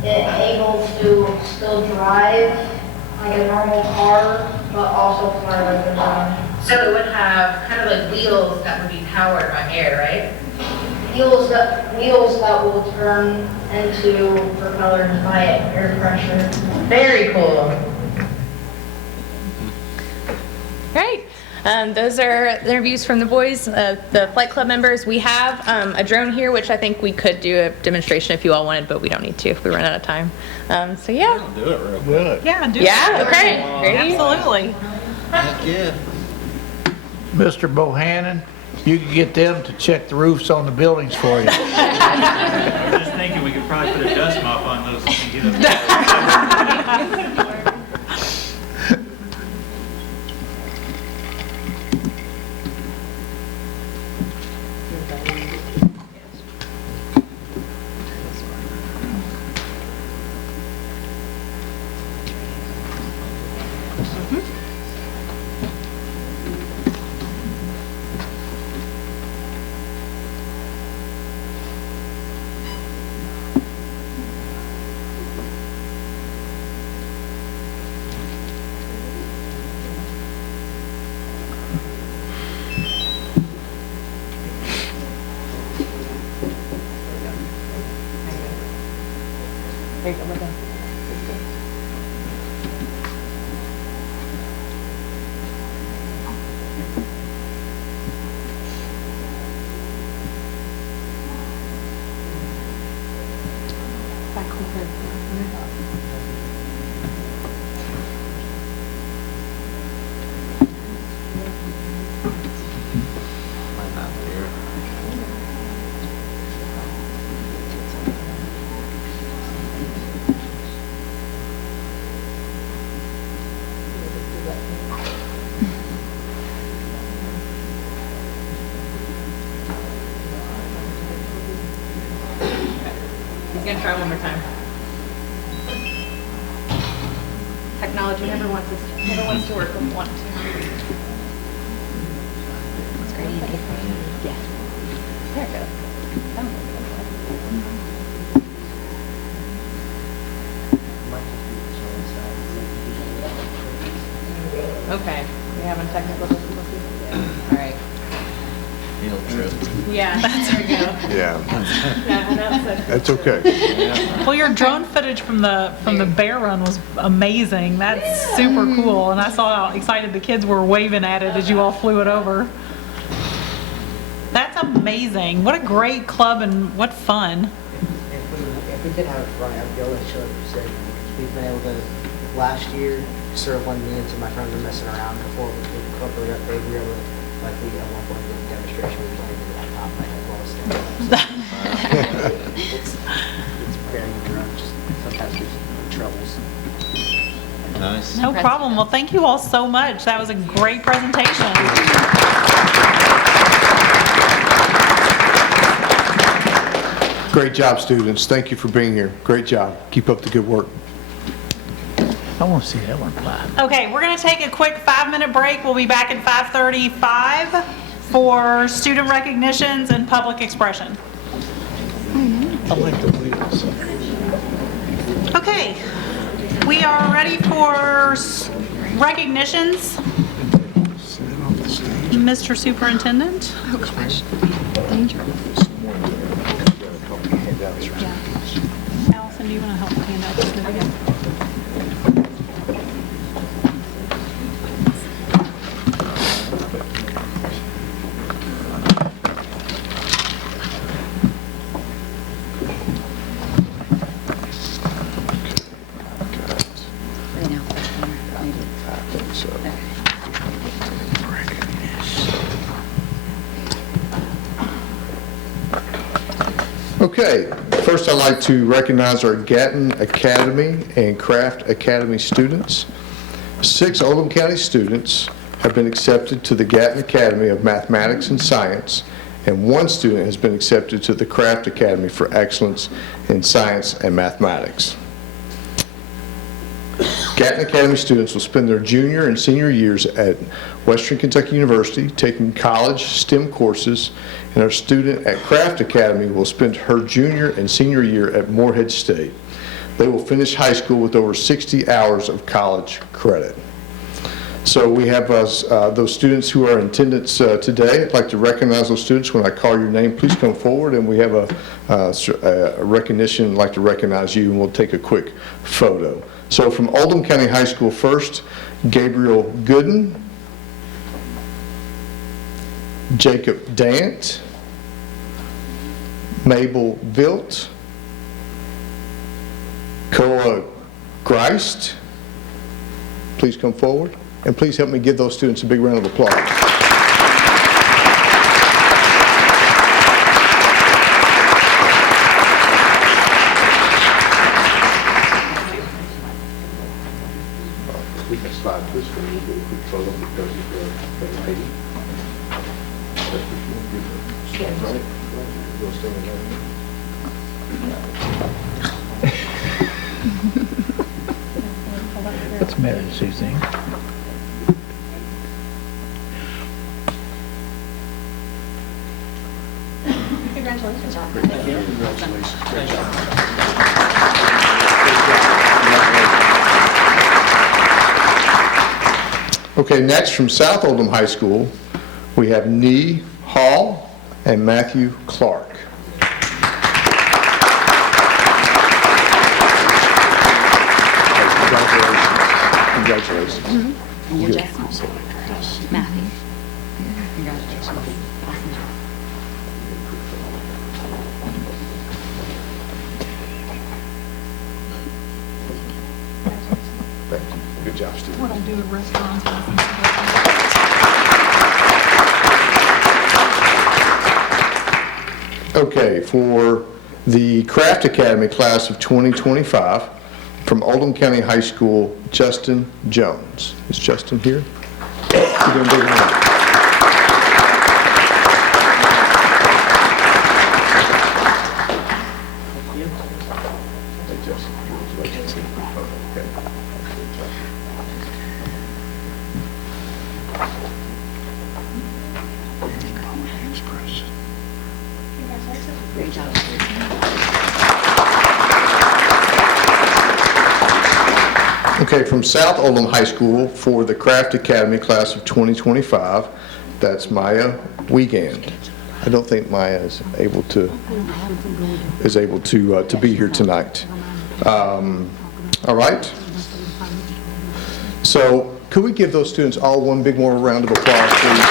it able to still drive like a normal car, but also fly like a drone. So it would have kind of like wheels that would be powered by air, right? Wheels that will turn into propellers by air pressure. Very cool. Right. Those are the interviews from the boys, the Flight Club members. We have a drone here, which I think we could do a demonstration if you all wanted, but we don't need to if we run out of time. So yeah. Do it real good. Yeah, do it. Yeah, okay. Ready? Absolutely. Yeah. Mr. Bohannon, you can get them to check the roofs on the buildings for you. I was just thinking we could probably put a dust mop on those and get them. He's gonna try one more time. Technology never wants to work with one. It's great. Yeah. There it goes. Okay, we having technical difficulties? All right. Yeah, there we go. Yeah. That's okay. Well, your drone footage from the bear run was amazing. That's super cool, and I saw how excited the kids were waving at it as you all flew it over. That's amazing. What a great club and what fun. We could have it running up the other show because we've been able to, last year, sort of when me and my friends were messing around before we could incorporate up, they were able to, like we at one point did a demonstration, we were able to like top my head while standing. It's very drunk, just sometimes there's troubles. Nice. No problem. Well, thank you all so much. That was a great presentation. Great job, students. Thank you for being here. Great job. Keep up the good work. I want to see that one fly. Okay, we're going to take a quick 5-minute break. We'll be back at 5:35 for student recognitions and public expression. I like the wheels. Okay, we are ready for recognitions. Mr. Superintendent? Oh, gosh. Dangerous. Allison, do you want to help hand out this video? Okay, first I'd like to recognize our Gatton Academy and Craft Academy students. 6 Oldham County students have been accepted to the Gatton Academy of Mathematics and Science, and 1 student has been accepted to the Craft Academy for Excellence in Science and Mathematics. Gatton Academy students will spend their junior and senior years at Western Kentucky University taking college STEM courses, and our student at Craft Academy will spend her junior and senior year at Morehead State. They will finish high school with over 60 hours of college credit. So we have those students who are in attendance today. I'd like to recognize those students. When I call your name, please come forward, and we have a recognition. I'd like to recognize you, and we'll take a quick photo. So from Oldham County High School first, Gabriel Gooden, Jacob Dant, Mabel Vilt, Koa Greist. Please come forward, and please help me give those students a big round of applause. We can slide this one, we'll do a quick photo because of the lady. What's the matter, Suzanne? Congratulations. Congratulations. Great job. Okay, next from South Oldham High School, we have Nee Hall and Matthew Clark. Congratulations. Congratulations. And you're Good. Justin. Matthew. Congratulations. Awesome job. Thank you. Good job, Steve. What I'll do at restaurants. Okay, for the Craft Academy class of 2025, from Oldham County High School, Justin Jones. Is Justin here? You're doing big work. Hey, Justin. Congratulations. Okay. Great job. Okay, from South Oldham High School for the Craft Academy class of 2025, that's Maya Wiegand. I don't think Maya is able to be here tonight. All right. So could we give those students all one big more round of applause, please?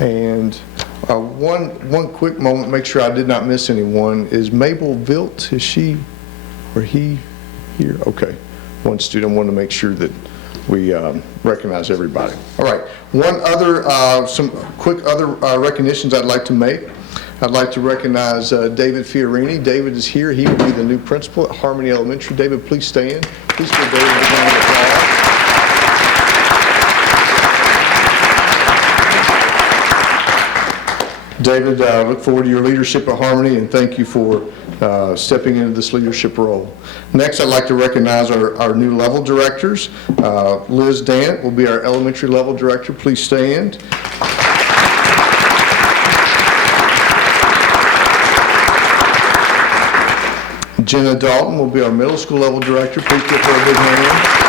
And one quick moment, make sure I did not miss anyone, is Mabel Vilt, is she or he here? Okay. One student, wanted to make sure that we recognize everybody. All right. One other, some quick other recognitions I'd like to make. I'd like to recognize David Fiorini. David is here. He will be the new principal at Harmony Elementary. David, please stand. Please give David a round of applause. David, look forward to your leadership at Harmony, and thank you for stepping into this leadership role. Next, I'd like to recognize our new level directors. Liz Dant will be our elementary level director. Please stand. Jenna Dalton will be our middle school level director. Please give her a big hand.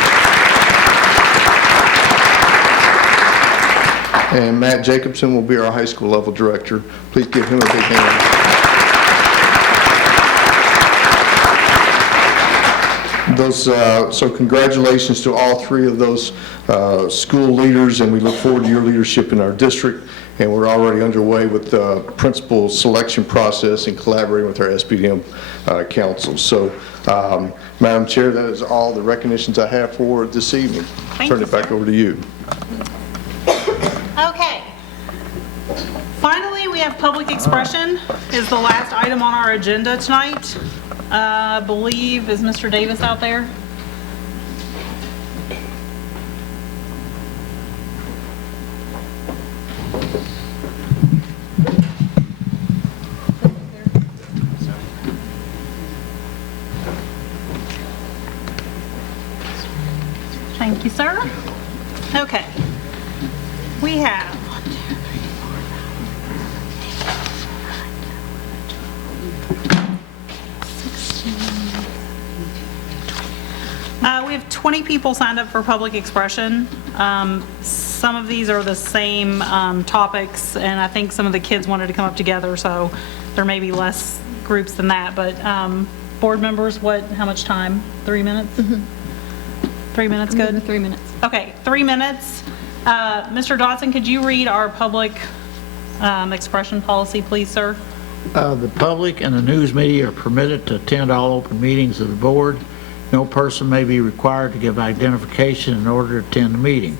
And Matt Jacobson will be our high school level director. Please give him a big hand. So congratulations to all three of those school leaders, and we look forward to your leadership in our district. And we're already underway with the principal selection process and collaborating with our SBDM council. So, Madam Chair, that is all the recognitions I have for this evening. Turn it back over to you. Okay. Finally, we have public expression is the last item on our agenda tonight. I believe, is Mr. Davis out there? Thank you, sir. Okay. We have we have 20 people signed up for public expression. Some of these are the same topics, and I think some of the kids wanted to come up together, so there may be less groups than that. But board members, how much time? 3 minutes? Mm-hmm. 3 minutes, good? 3 minutes. Okay, 3 minutes. Mr. Dodson, could you read our public expression policy, please, sir? The public and the news media are permitted to attend all open meetings of the board. No person may be required to give identification in order to attend the meeting.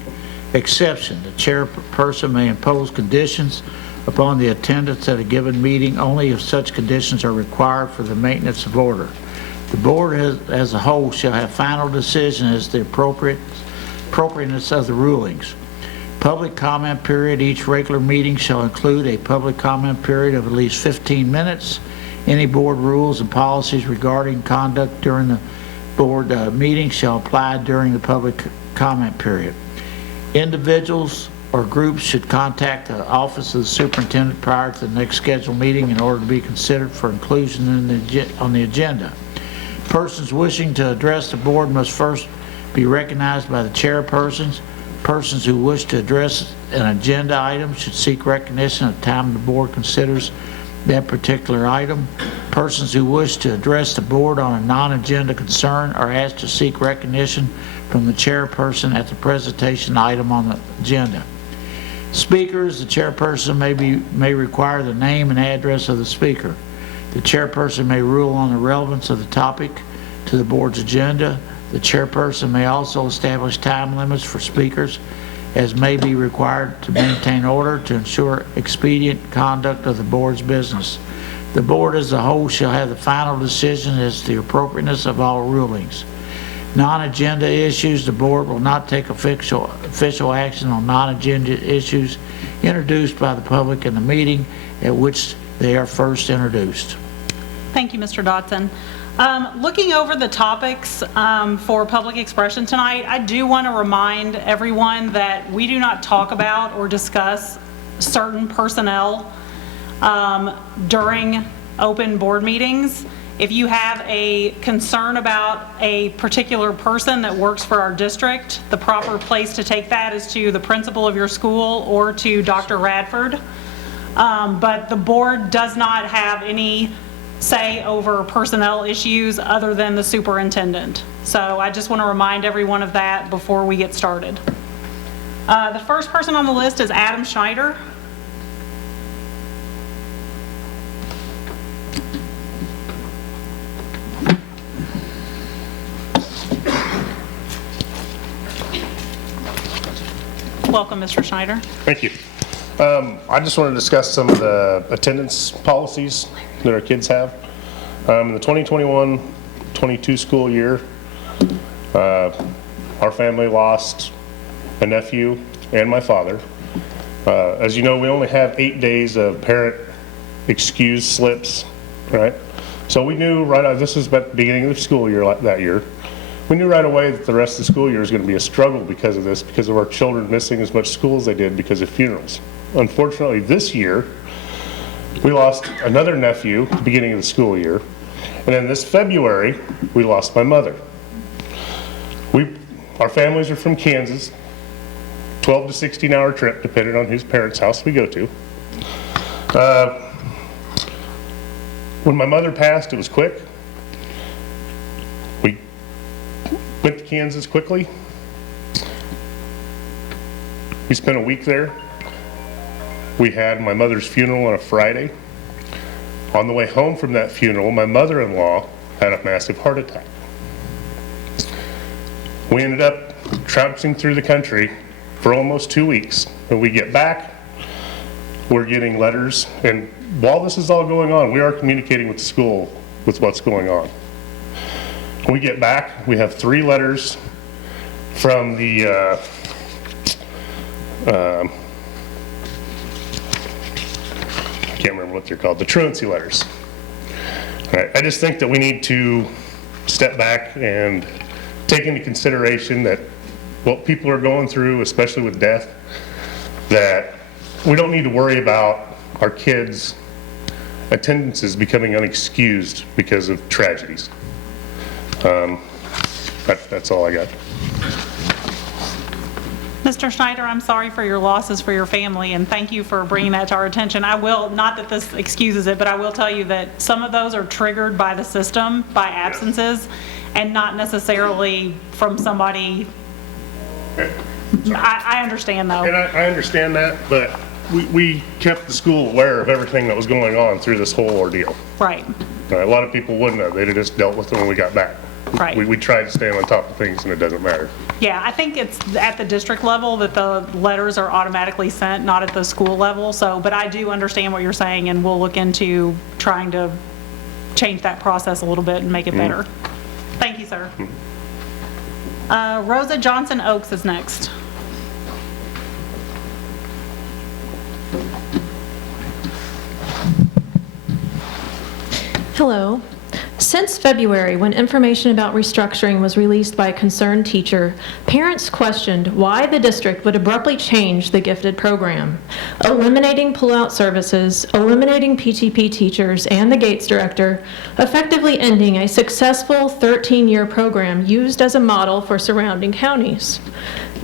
Exception, the chairperson may impose conditions upon the attendance at a given meeting only if such conditions are required for the maintenance of order. The board as a whole shall have final decision as to the appropriateness of the rulings. Public comment period. Each regular meeting shall include a public comment period of at least 15 minutes. Any board rules and policies regarding conduct during the board meeting shall apply during the public comment period. Individuals or groups should contact the office of the superintendent prior to the next scheduled meeting in order to be considered for inclusion on the agenda. Persons wishing to address the board must first be recognized by the chairpersons. Persons who wish to address an agenda item should seek recognition at the time the board considers that particular item. Persons who wish to address the board on a non-agenda concern are asked to seek recognition from the chairperson at the presentation item on the agenda. Speakers, the chairperson may require the name and address of the speaker. The chairperson may rule on the relevance of the topic to the board's agenda. The chairperson may also establish time limits for speakers as may be required to maintain order to ensure expedient conduct of the board's business. The board as a whole shall have the final decision as to the appropriateness of all rulings. Non-agenda issues, the board will not take official action on non-agenda issues introduced by the public in the meeting at which they are first introduced. Thank you, Mr. Dodson. Looking over the topics for public expression tonight, I do want to remind everyone that we do not talk about or discuss certain personnel during open board meetings. If you have a concern about a particular person that works for our district, the proper place to take that is to the principal of your school or to Dr. Radford. But the board does not have any say over personnel issues other than the superintendent. So I just want to remind everyone of that before we get started. The first person on the list is Adam Schneider. Welcome, Mr. Schneider. Thank you. I just want to discuss some of the attendance policies that our kids have. In the 2021-22 school year, our family lost a nephew and my father. As you know, we only have 8 days of parent excuse slips, right? So we knew right out, this is at the beginning of the school year that year, we knew right away that the rest of the school year is going to be a struggle because of this, because of our children missing as much school as they did because of funerals. Unfortunately, this year, we lost another nephew at the beginning of the school year, and then this February, we lost my mother. Our families are from Kansas, 12 to 16 hour trip, depending on whose parents' house we go to. When my mother passed, it was quick. We went to Kansas quickly. We spent a week there. We had my mother's funeral on a Friday. On the way home from that funeral, my mother-in-law had a massive heart attack. We ended up trouncing through the country for almost 2 weeks. When we get back, we're getting letters, and while this is all going on, we are communicating with the school with what's going on. When we get back, we have 3 letters from the I can't remember what they're called, the truancy letters. All right, I just think that we need to step back and take into consideration that what people are going through, especially with death, that we don't need to worry about our kids' attendances becoming unexcused because of tragedies. That's all I got. Mr. Schneider, I'm sorry for your losses for your family, and thank you for bringing that to our attention. I will, not that this excuses it, but I will tell you that some of those are triggered by the system, by absences, and not necessarily from somebody. I understand, though. And I understand that, but we kept the school aware of everything that was going on through this whole ordeal. Right. A lot of people wouldn't have. They'd have just dealt with it when we got back. Right. We tried to stay on top of things, and it doesn't matter. Yeah, I think it's at the district level that the letters are automatically sent, not at the school level. So, but I do understand what you're saying, and we'll look into trying to change that process a little bit and make it better. Thank you, sir. Rosa Johnson Oaks is next. Hello. Since February, when information about restructuring was released by a concerned teacher, parents questioned why the district would abruptly change the gifted program, eliminating pull-out services, eliminating PTP teachers and the Gates director, effectively ending a successful 13-year program used as a model for surrounding counties.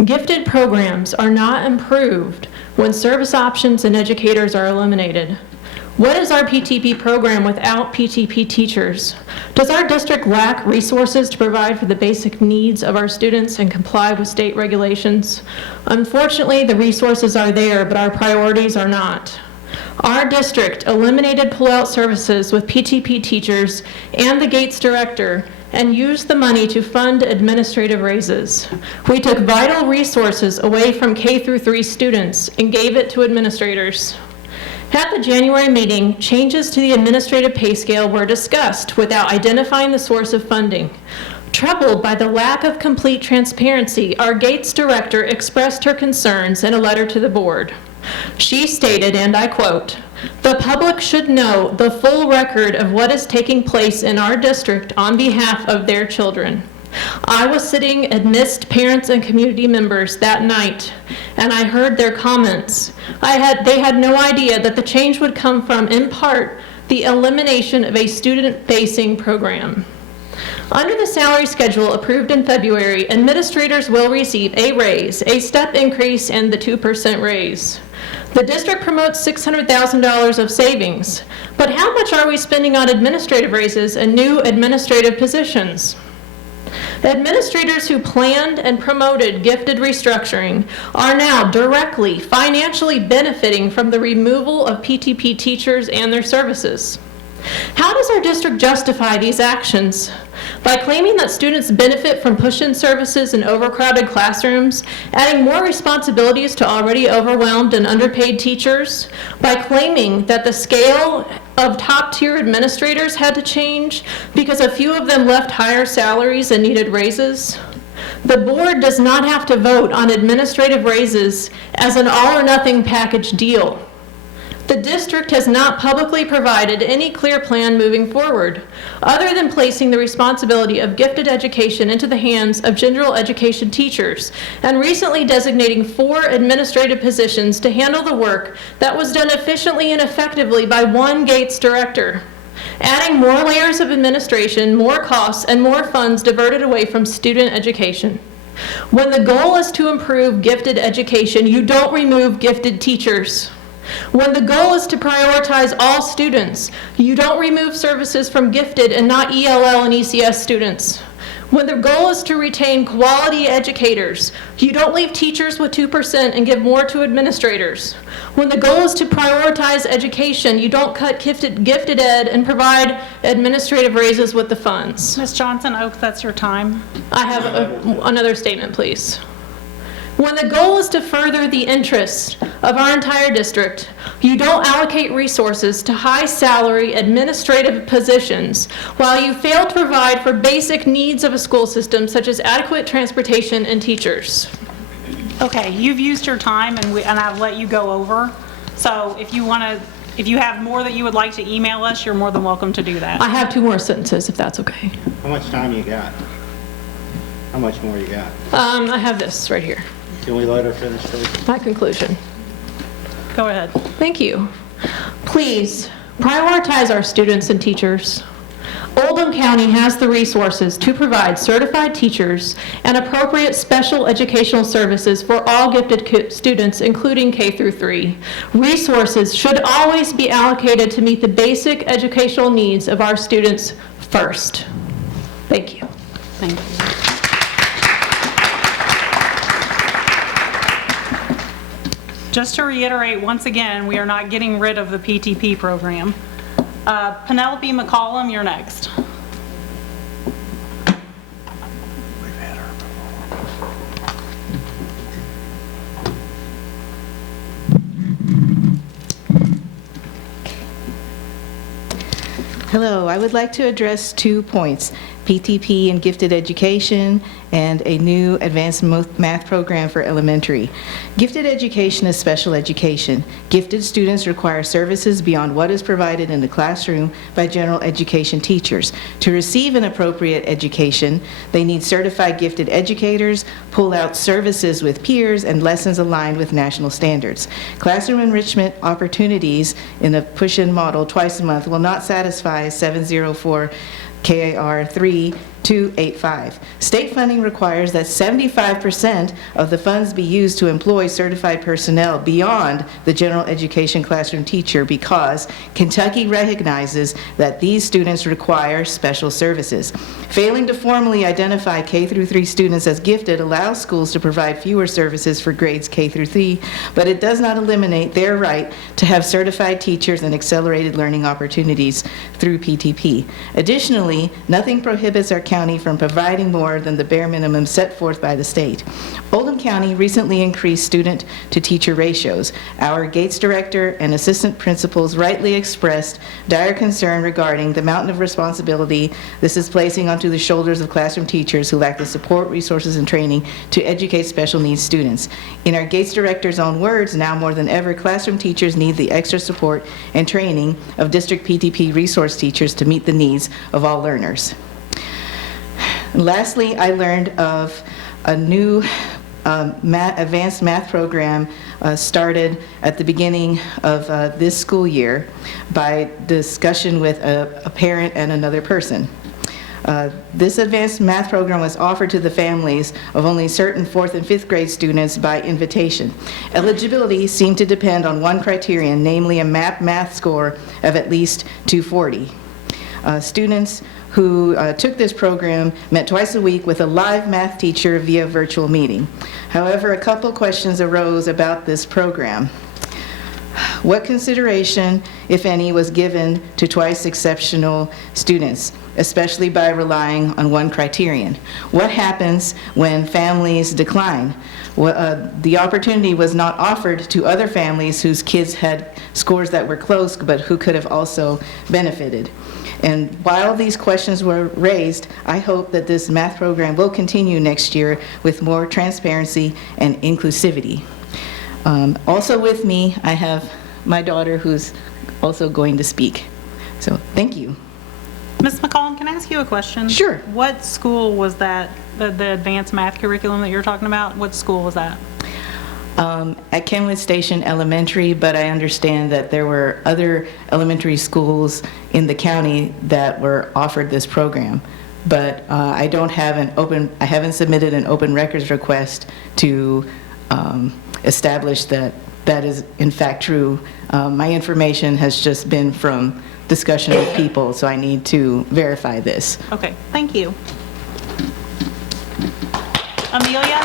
Gifted programs are not improved when service options and educators are eliminated. What is our PTP program without PTP teachers? Does our district lack resources to provide for the basic needs of our students and comply with state regulations? Unfortunately, the resources are there, but our priorities are not. Our district eliminated pull-out services with PTP teachers and the Gates director and used the money to fund administrative raises. We took vital resources away from K-3 students and gave it to administrators. At the January meeting, changes to the administrative pay scale were discussed without identifying the source of funding. Troubled by the lack of complete transparency, our Gates director expressed her concerns in a letter to the board. She stated, and I quote, "The public should know the full record of what is taking place in our district on behalf of their children. I was sitting amidst parents and community members that night, and I heard their comments. They had no idea that the change would come from, in part, the elimination of a student-facing program. Under the salary schedule approved in February, administrators will receive a raise, a step increase, and the 2% raise. The district promotes $600,000 of savings, but how much are we spending on administrative raises and new administrative positions? Administrators who planned and promoted gifted restructuring are now directly financially benefiting from the removal of PTP teachers and their services. How does our district justify these actions? By claiming that students benefit from push-in services in overcrowded classrooms, adding more responsibilities to already overwhelmed and underpaid teachers, by claiming that the scale of top-tier administrators had to change because a few of them left higher salaries and needed raises. The board does not have to vote on administrative raises as an all-or-nothing package deal. The district has not publicly provided any clear plan moving forward, other than placing the responsibility of gifted education into the hands of general education teachers, and recently designating 4 administrative positions to handle the work that was done efficiently and effectively by one Gates director. Adding more layers of administration, more costs, and more funds diverted away from student education. When the goal is to improve gifted education, you don't remove gifted teachers. When the goal is to prioritize all students, you don't remove services from gifted and not ELL and ECS students. When the goal is to retain quality educators, you don't leave teachers with 2% and give more to administrators. When the goal is to prioritize education, you don't cut gifted ed and provide administrative raises with the funds. Ms. Johnson Oaks, that's your time. I have another statement, please. When the goal is to further the interests of our entire district, you don't allocate resources to high-salary administrative positions while you fail to provide for basic needs of a school system such as adequate transportation and teachers. Okay, you've used your time and I've let you go over. So if you have more that you would like to email us, you're more than welcome to do that. I have 2 more sentences if that's okay. How much time you got? How much more you got? I have this right here. Can we let her finish, please? My conclusion. Go ahead. Thank you. Please prioritize our students and teachers. Oldham County has the resources to provide certified teachers and appropriate special educational services for all gifted students, including K through 3. Resources should always be allocated to meet the basic educational needs of our students first. Thank you. Thank you. Just to reiterate, once again, we are not getting rid of the PTP program. Penelope McCollum, you're next. Hello, I would like to address 2 points, PTP and gifted education, and a new advanced math program for elementary. Gifted education is special education. Gifted students require services beyond what is provided in the classroom by general education teachers. To receive an appropriate education, they need certified gifted educators, pull-out services with peers, and lessons aligned with national standards. Classroom enrichment opportunities in a push-in model twice a month will not satisfy 704 KAR 3285. State funding requires that 75% of the funds be used to employ certified personnel beyond the general education classroom teacher because Kentucky recognizes that these students require special services. Failing to formally identify K through 3 students as gifted allows schools to provide fewer services for grades K through 3, but it does not eliminate their right to have certified teachers and accelerated learning opportunities through PTP. Additionally, nothing prohibits our county from providing more than the bare minimum set forth by the state. Oldham County recently increased student-to-teacher ratios. Our Gates director and assistant principals rightly expressed dire concern regarding the mountain of responsibility this is placing onto the shoulders of classroom teachers who lack the support, resources, and training to educate special needs students. In our Gates director's own words, now more than ever, classroom teachers need the extra support and training of district PTP resource teachers to meet the needs of all learners. Lastly, I learned of a new advanced math program started at the beginning of this school year by discussion with a parent and another person. This advanced math program was offered to the families of only certain 4th and 5th grade students by invitation. Eligibility seemed to depend on one criterion, namely a math score of at least 240. Students who took this program met twice a week with a live math teacher via virtual meeting. However, a couple questions arose about this program. What consideration, if any, was given to twice exceptional students, especially by relying on one criterion? What happens when families decline? The opportunity was not offered to other families whose kids had scores that were close, but who could have also benefited. And while these questions were raised, I hope that this math program will continue next year with more transparency and inclusivity. Also with me, I have my daughter who's also going to speak. So thank you. Ms. McCollum, can I ask you a question? Sure. What school was that, the advanced math curriculum that you're talking about? What school was that? At Kenwood Station Elementary, but I understand that there were other elementary schools in the county that were offered this program. But I haven't submitted an open records request to establish that that is in fact true. My information has just been from discussion with people, so I need to verify this. Okay, thank you. Amelia?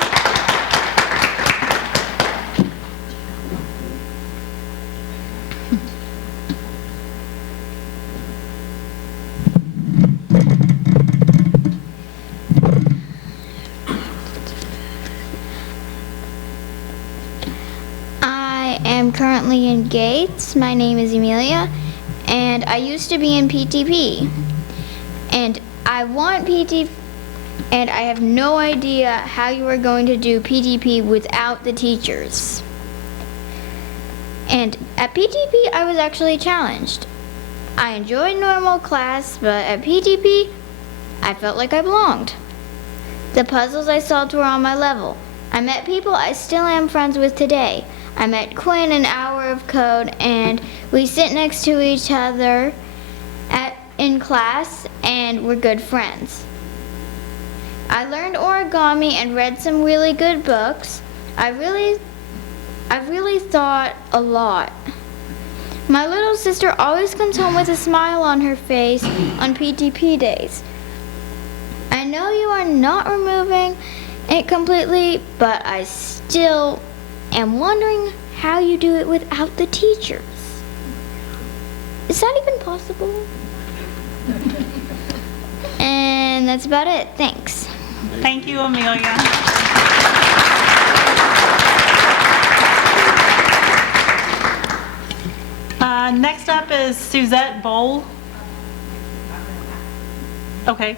I am currently in Gates. My name is Amelia, and I used to be in PTP. And I want PTP, and I have no idea how you are going to do PTP without the teachers. And at PTP, I was actually challenged. I enjoyed normal class, but at PTP, I felt like I belonged. The puzzles I solved were on my level. I met people I still am friends with today. I met Quinn in Hour of Code, and we sit next to each other in class, and we're good friends. I learned origami and read some really good books. I really thought a lot. My little sister always comes home with a smile on her face on PTP days. I know you are not removing it completely, but I still am wondering how you do it without the teachers. Is that even possible? And that's about it. Thanks. Thank you, Amelia. Next up is Suzette Bowl. Okay.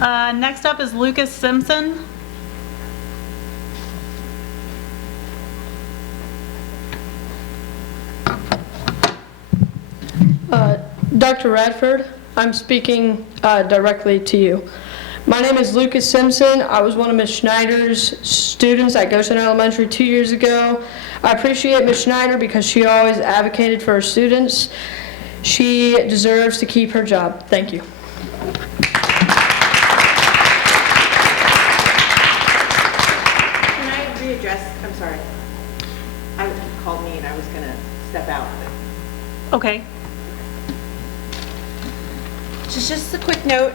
Next up is Lucas Simpson. Dr. Radford, I'm speaking directly to you. My name is Lucas Simpson. I was one of Ms. Schneider's students at Goshen Elementary 2 years ago. I appreciate Ms. Schneider because she always advocated for her students. She deserves to keep her job. Thank you. Can I readdress? I'm sorry. I called me and I was going to step out. Okay. Just a quick note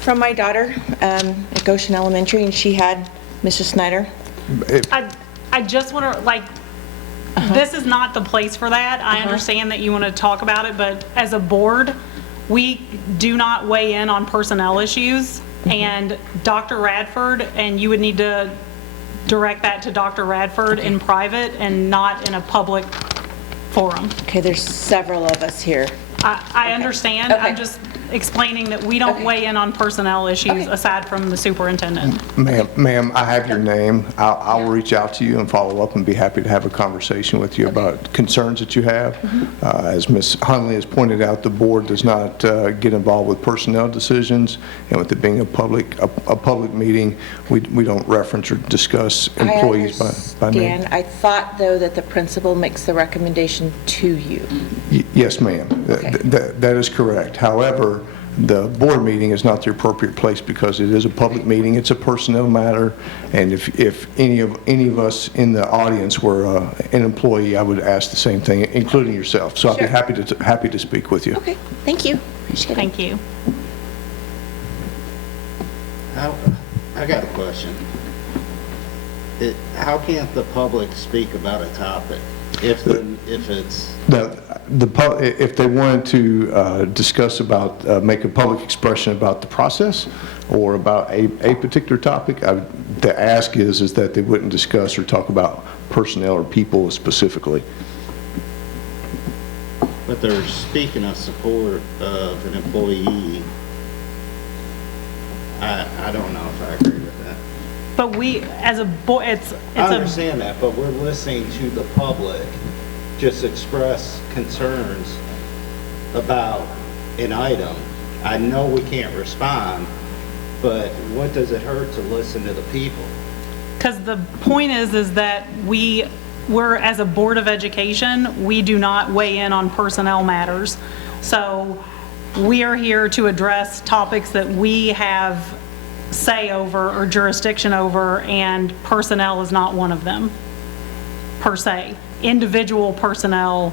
from my daughter at Goshen Elementary, and she had Mrs. Snyder. I just want to, like, this is not the place for that. I understand that you want to talk about it, but as a board, we do not weigh in on personnel issues. And Dr. Radford, and you would need to direct that to Dr. Radford in private and not in a public forum. Okay, there's several of us here. I understand. I'm just explaining that we don't weigh in on personnel issues aside from the superintendent. Ma'am, I have your name. I will reach out to you and follow up and be happy to have a conversation with you about concerns that you have. As Ms. Hunley has pointed out, the board does not get involved with personnel decisions, and with it being a public meeting, we don't reference or discuss employees by name. Dan, I thought, though, that the principal makes the recommendation to you. Yes, ma'am. That is correct. However, the board meeting is not the appropriate place because it is a public meeting. It's a personnel matter, and if any of us in the audience were an employee, I would ask the same thing, including yourself. So I'd be happy to speak with you. Okay, thank you. Appreciate it. Thank you. I got a question. How can't the public speak about a topic If it's, If they wanted to discuss about, make a public expression about the process or about a particular topic, the ask is that they wouldn't discuss or talk about personnel or people specifically. but they're speaking of support of an employee. I don't know if I agree with that. But we, as a board, it's I understand that, but we're listening to the public just express concerns about an item. I know we can't respond, but what does it hurt to listen to the people? Because the point is that we're, as a Board of Education, we do not weigh in on personnel matters. So we are here to address topics that we have say over or jurisdiction over, and personnel is not one of them, per se. Individual personnel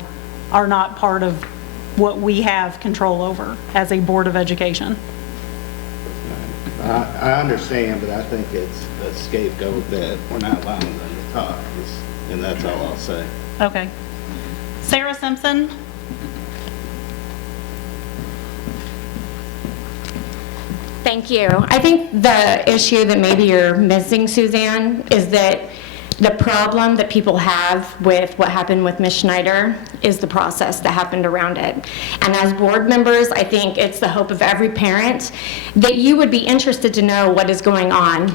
are not part of what we have control over as a Board of Education. I understand, but I think it's a scapegoat that we're not allowing them to talk, and that's all I'll say. Okay. Sarah Simpson? Thank you. I think the issue that maybe you're missing, Suzanne, is that the problem that people have with what happened with Ms. Schneider is the process that happened around it. And as board members, I think it's the hope of every parent that you would be interested to know what is going on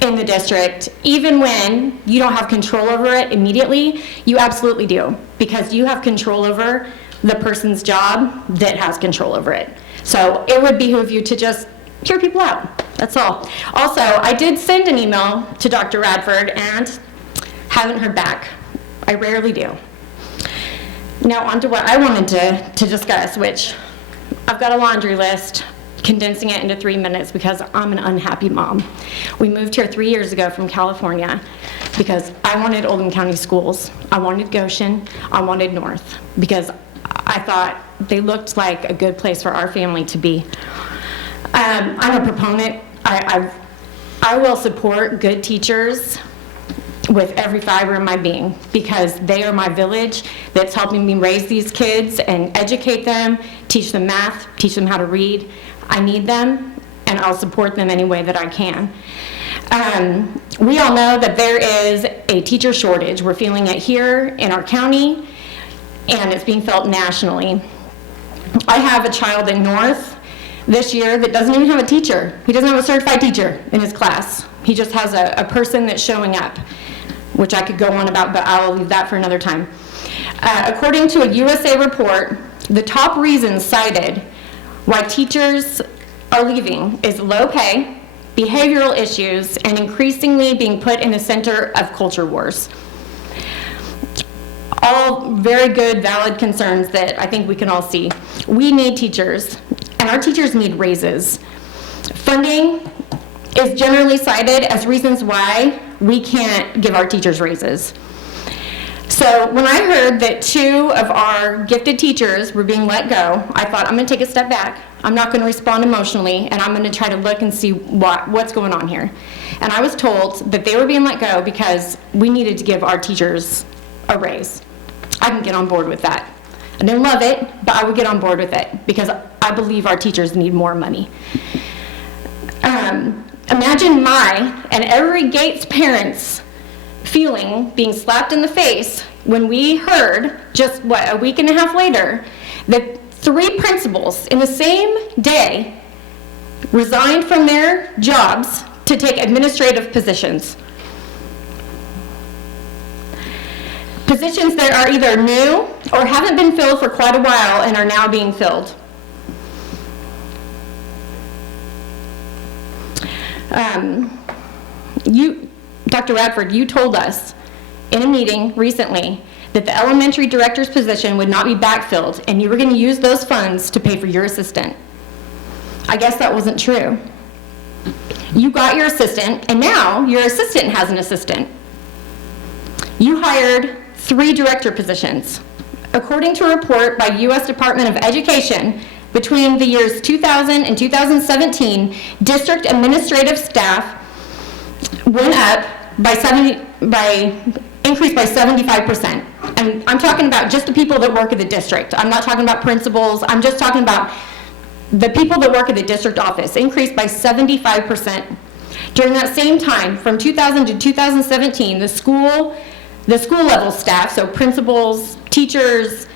in the district, even when you don't have control over it immediately. You absolutely do, because you have control over the person's job that has control over it. So it would behoove you to just hear people out. That's all. Also, I did send an email to Dr. Radford and haven't heard back. I rarely do. Now on to what I wanted to discuss, which I've got a laundry list, condensing it into 3 minutes because I'm an unhappy mom. We moved here 3 years ago from California because I wanted Oldham County schools. I wanted Goshen. I wanted North because I thought they looked like a good place for our family to be. I'm a proponent. I will support good teachers with every fiber in my being because they are my village that's helping me raise these kids and educate them, teach them math, teach them how to read. I need them, and I'll support them any way that I can. We all know that there is a teacher shortage. We're feeling it here in our county, and it's being felt nationally. I have a child in North this year that doesn't even have a teacher. He doesn't have a certified teacher in his class. He just has a person that's showing up, which I could go on about, but I will leave that for another time. According to a USA report, the top reasons cited why teachers are leaving is low pay, behavioral issues, and increasingly being put in the center of culture wars. All very good, valid concerns that I think we can all see. We need teachers, and our teachers need raises. Funding is generally cited as reasons why we can't give our teachers raises. So when I heard that 2 of our gifted teachers were being let go, I thought, I'm going to take a step back. I'm not going to respond emotionally, and I'm going to try to look and see what's going on here. And I was told that they were being let go because we needed to give our teachers a raise. I can get on board with that. I didn't love it, but I would get on board with it because I believe our teachers need more money. Imagine my and every Gates parent's feeling being slapped in the face when we heard just, a week and a half later, that 3 principals in the same day resigned from their jobs to take administrative positions. Positions that are either new or haven't been filled for quite a while and are now being filled. Dr. Radford, you told us in a meeting recently that the elementary director's position would not be backfilled and you were going to use those funds to pay for your assistant. I guess that wasn't true. You got your assistant, and now your assistant has an assistant. You hired 3 director positions. According to a report by U.S. Department of Education, between the years 2000 and 2017, district administrative staff went up increased by 75%. And I'm talking about just the people that work at the district. I'm not talking about principals. I'm just talking about the people that work at the district office, increased by 75%. During that same time, from 2000 to 2017, the school level staff, so principals, teachers,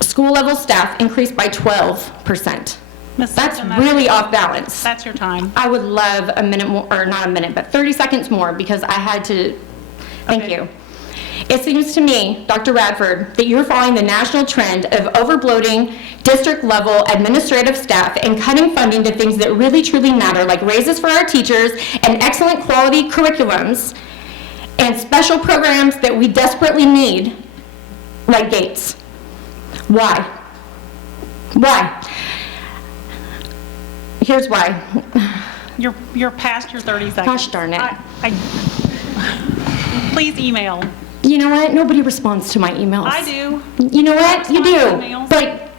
school level staff increased by 12%. That's really off balance. That's your time. I would love a minute more, or not a minute, but 30 seconds more, because I had to, thank you. It seems to me, Dr. Radford, that you're following the national trend of overbloating district-level administrative staff and cutting funding to things that really truly matter, like raises for our teachers and excellent quality curriculums and special programs that we desperately need, like Gates. Why? Why? Here's why. You're past your 30 seconds. Gosh darn it. Please email. You know what? Nobody responds to my emails. I do. You know what? You do. Emails. But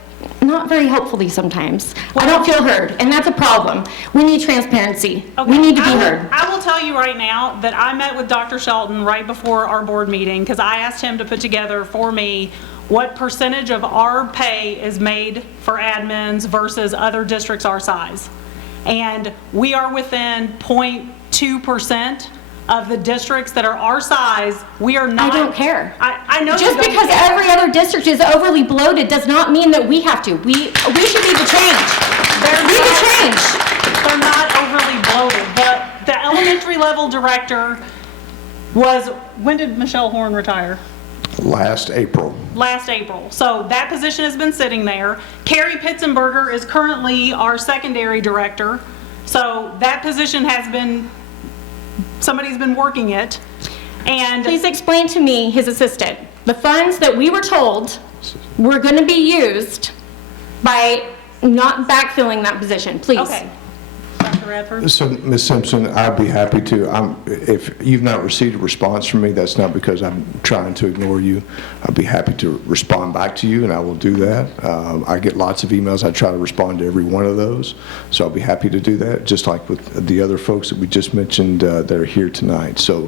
not very helpfully sometimes. I don't feel heard, and that's a problem. We need transparency. We need to be heard. I will tell you right now that I met with Dr. Shelton right before our board meeting because I asked him to put together for me what percentage of our pay is made for admins versus other districts our size. And we are within 0.2% of the districts that are our size. We are not. I don't care. I know. Just because every other district is overly bloated does not mean that we have to. We should be the change. Be the change. They're not overly bloated. The elementary level director was, when did Michelle Horn retire? Last April. Last April. So that position has been sitting there. Carrie Pitzenberger is currently our secondary director. So that position has been, somebody's been working it. And please explain to me, his assistant, the funds that we were told were going to be used by not backfilling that position, please. Okay. Dr. Radford? So, Ms. Simpson, I'd be happy to. If you've not received a response from me, that's not because I'm trying to ignore you. I'd be happy to respond back to you, and I will do that. I get lots of emails. I try to respond to every one of those, so I'll be happy to do that, just like with the other folks that we just mentioned that are here tonight. So,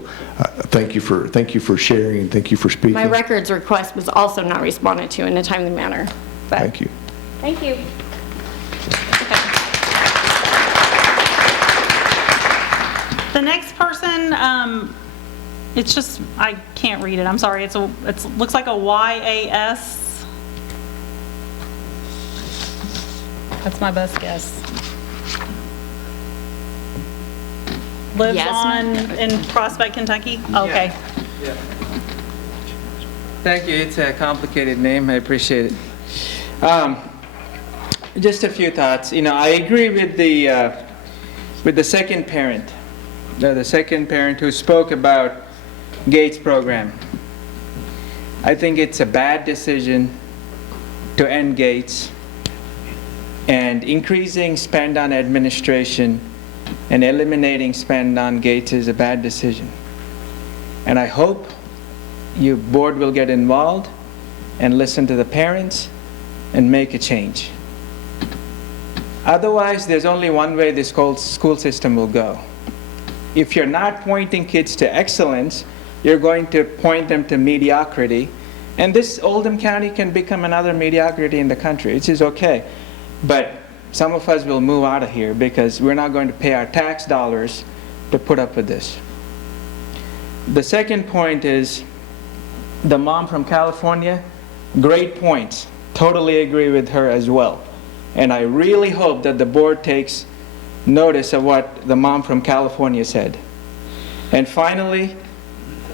thank you for sharing, and thank you for speaking. My records request was also not responded to in a timely manner. But thank you. Thank you. The next person, it's just, I can't read it. I'm sorry. It looks like a YAS. That's my best guess. Lives in Prospect, Kentucky? Okay. Yeah. Thank you. It's a complicated name. I appreciate it. Just a few thoughts. I agree with the second parent. The second parent who spoke about Gates program. I think it's a bad decision to end Gates, and increasing spend on administration and eliminating spend on Gates is a bad decision. And I hope your board will get involved and listen to the parents and make a change. Otherwise, there's only one way this whole school system will go. If you're not pointing kids to excellence, you're going to point them to mediocrity. And this Oldham County can become another mediocrity in the country, which is okay. But some of us will move out of here because we're not going to pay our tax dollars to put up with this. The second point is the mom from California, great points. Totally agree with her as well. And I really hope that the board takes notice of what the mom from California said. And finally,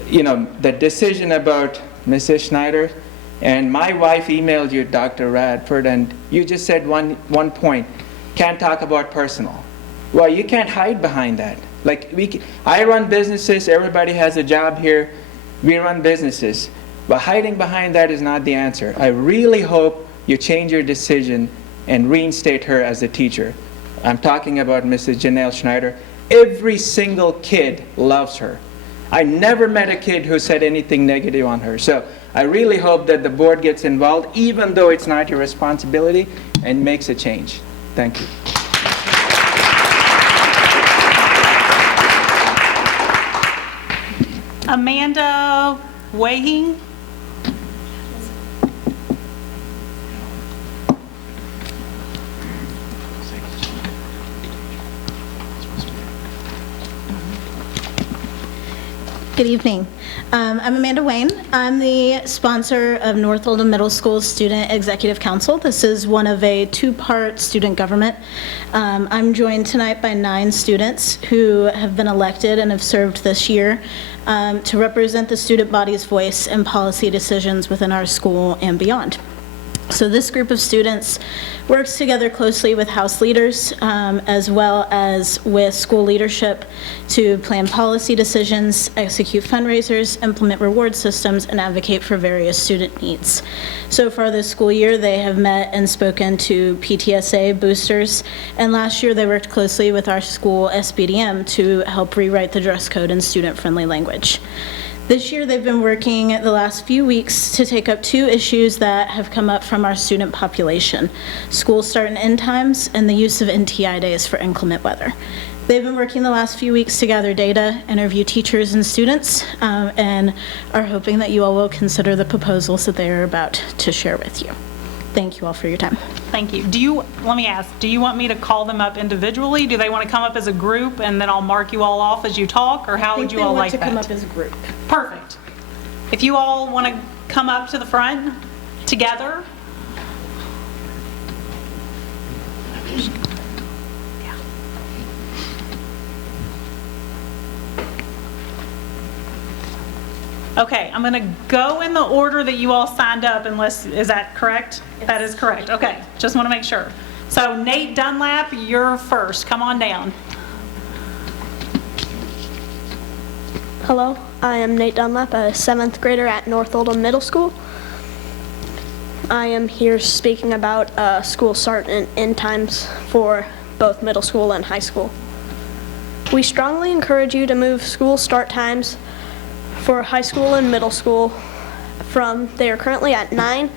the decision about Mrs. Schneider, and my wife emailed you, Dr. Radford, and you just said one point, can't talk about personal. Well, you can't hide behind that. I run businesses, everybody has a job here, we run businesses. But hiding behind that is not the answer. I really hope you change your decision and reinstate her as a teacher. I'm talking about Mrs. Janelle Schneider. Every single kid loves her. I never met a kid who said anything negative on her. So I really hope that the board gets involved, even though it's not your responsibility, and makes a change. Thank you. Amanda Wahing? Good evening. I'm Amanda Wayne. I'm the sponsor of North Oldham Middle School Student Executive Council. This is one of a two-part student government. I'm joined tonight by 9 students who have been elected and have served this year to represent the student body's voice in policy decisions within our school and beyond. So this group of students works together closely with House leaders as well as with school leadership to plan policy decisions, execute fundraisers, implement reward systems, and advocate for various student needs. So far this school year, they have met and spoken to PTSA boosters, and last year they worked closely with our school SBDM to help rewrite the dress code in student-friendly language. This year, they've been working the last few weeks to take up 2 issues that have come up from our student population: school start and end times and the use of NTI days for inclement weather. They've been working the last few weeks to gather data, interview teachers and students, and are hoping that you all will consider the proposals that they are about to share with you. Thank you all for your time. Thank you. Let me ask, do you want me to call them up individually? Do they want to come up as a group and then I'll mark you all off as you talk, or how would you all like that? I think they want to come up as a group. Perfect. If you all want to come up to the front together. Okay, I'm going to go in the order that you all signed up, is that correct? Yes. That is correct. Okay, just want to make sure. So Nate Dunlap, you're first. Come on down. Hello, I am Nate Dunlap, a 7th grader at North Oldham Middle School. I am here speaking about school start and end times for both middle school and high school. We strongly encourage you to move school start times for high school and middle school they are currently at 9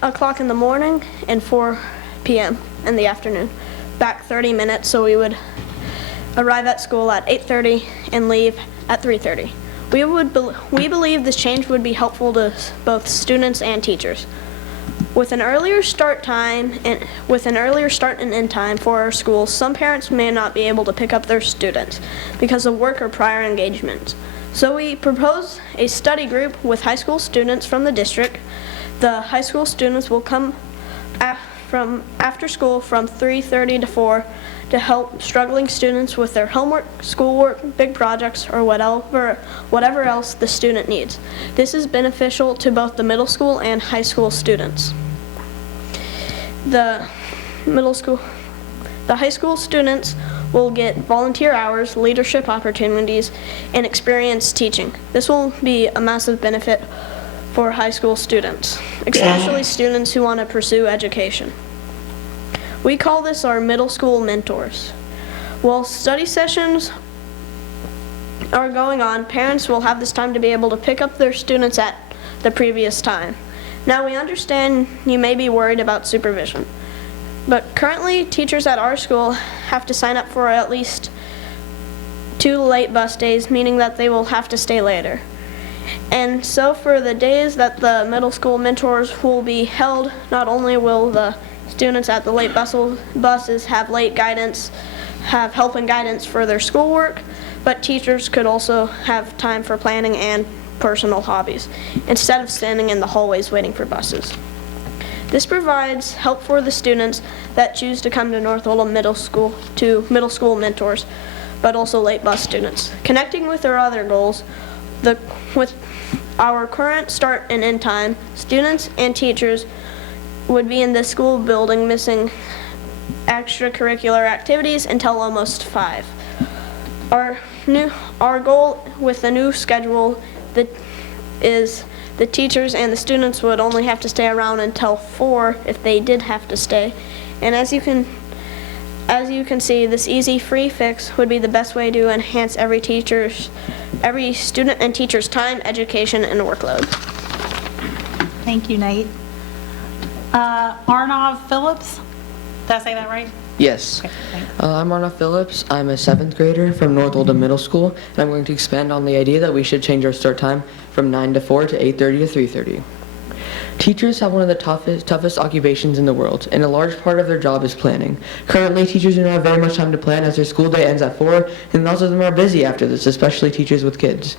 o'clock in the morning and 4 p.m. in the afternoon, back 30 minutes so we would arrive at school at 8:30 and leave at 3:30. We believe this change would be helpful to both students and teachers. With an earlier start and end time for our schools, some parents may not be able to pick up their students because of work or prior engagements. So we propose a study group with high school students from the district. The high school students will come from after school from 3:30 to 4 to help struggling students with their homework, schoolwork, big projects, or whatever else the student needs. This is beneficial to both the middle school and high school students. The high school students will get volunteer hours, leadership opportunities, and experience teaching. This will be a massive benefit for high school students, especially students who want to pursue education. We call this our middle school mentors. While study sessions are going on, parents will have this time to be able to pick up their students at the previous time. Now, we understand you may be worried about supervision, but currently teachers at our school have to sign up for at least 2 late bus days, meaning that they will have to stay later. And so for the days that the middle school mentors will be held, not only will the students at the late buses have help and guidance for their schoolwork, but teachers could also have time for planning and personal hobbies, instead of standing in the hallways waiting for buses. This provides help for the students that choose to come to North Oldham Middle School to middle school mentors, but also late bus students. Connecting with our other goals, with our current start and end time, students and teachers would be in the school building missing extracurricular activities until almost 5. Our goal with the new schedule is the teachers and the students would only have to stay around until 4 if they did have to stay. And as you can see, this easy free fix would be the best way to enhance every student and teacher's time, education, and workload. Thank you, Nate. Arnav Phillips, did I say that right? Yes. Okay, I'm Arnav Phillips. I'm a 7th grader from North Oldham Middle School, and I'm going to expand on the idea that we should change our start time from 9 to 4 to 8:30 to 3:30. Teachers have one of the toughest occupations in the world, and a large part of their job is planning. Currently, teachers do not have very much time to plan as their school day ends at 4, and lots of them are busy after this, especially teachers with kids.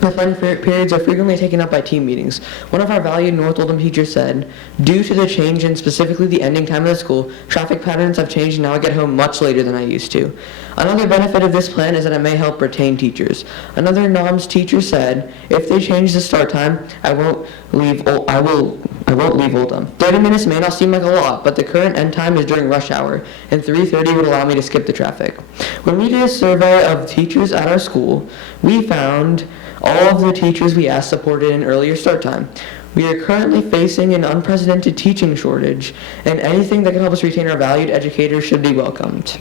The planning periods are frequently taken up by team meetings. One of our valued North Oldham teachers said, "Due to the change in specifically the ending time of the school, traffic patterns have changed and now I get home much later than I used to." Another benefit of this plan is that it may help retain teachers. Another NOMS teacher said, "If they change the start time, I won't leave Oldham. 30 minutes may not seem like a lot, but the current end time is during rush hour, and 3:30 would allow me to skip the traffic." When we did a survey of teachers at our school, we found all of the teachers we asked supported an earlier start time. We are currently facing an unprecedented teaching shortage, and anything that can help us retain our valued educators should be welcomed.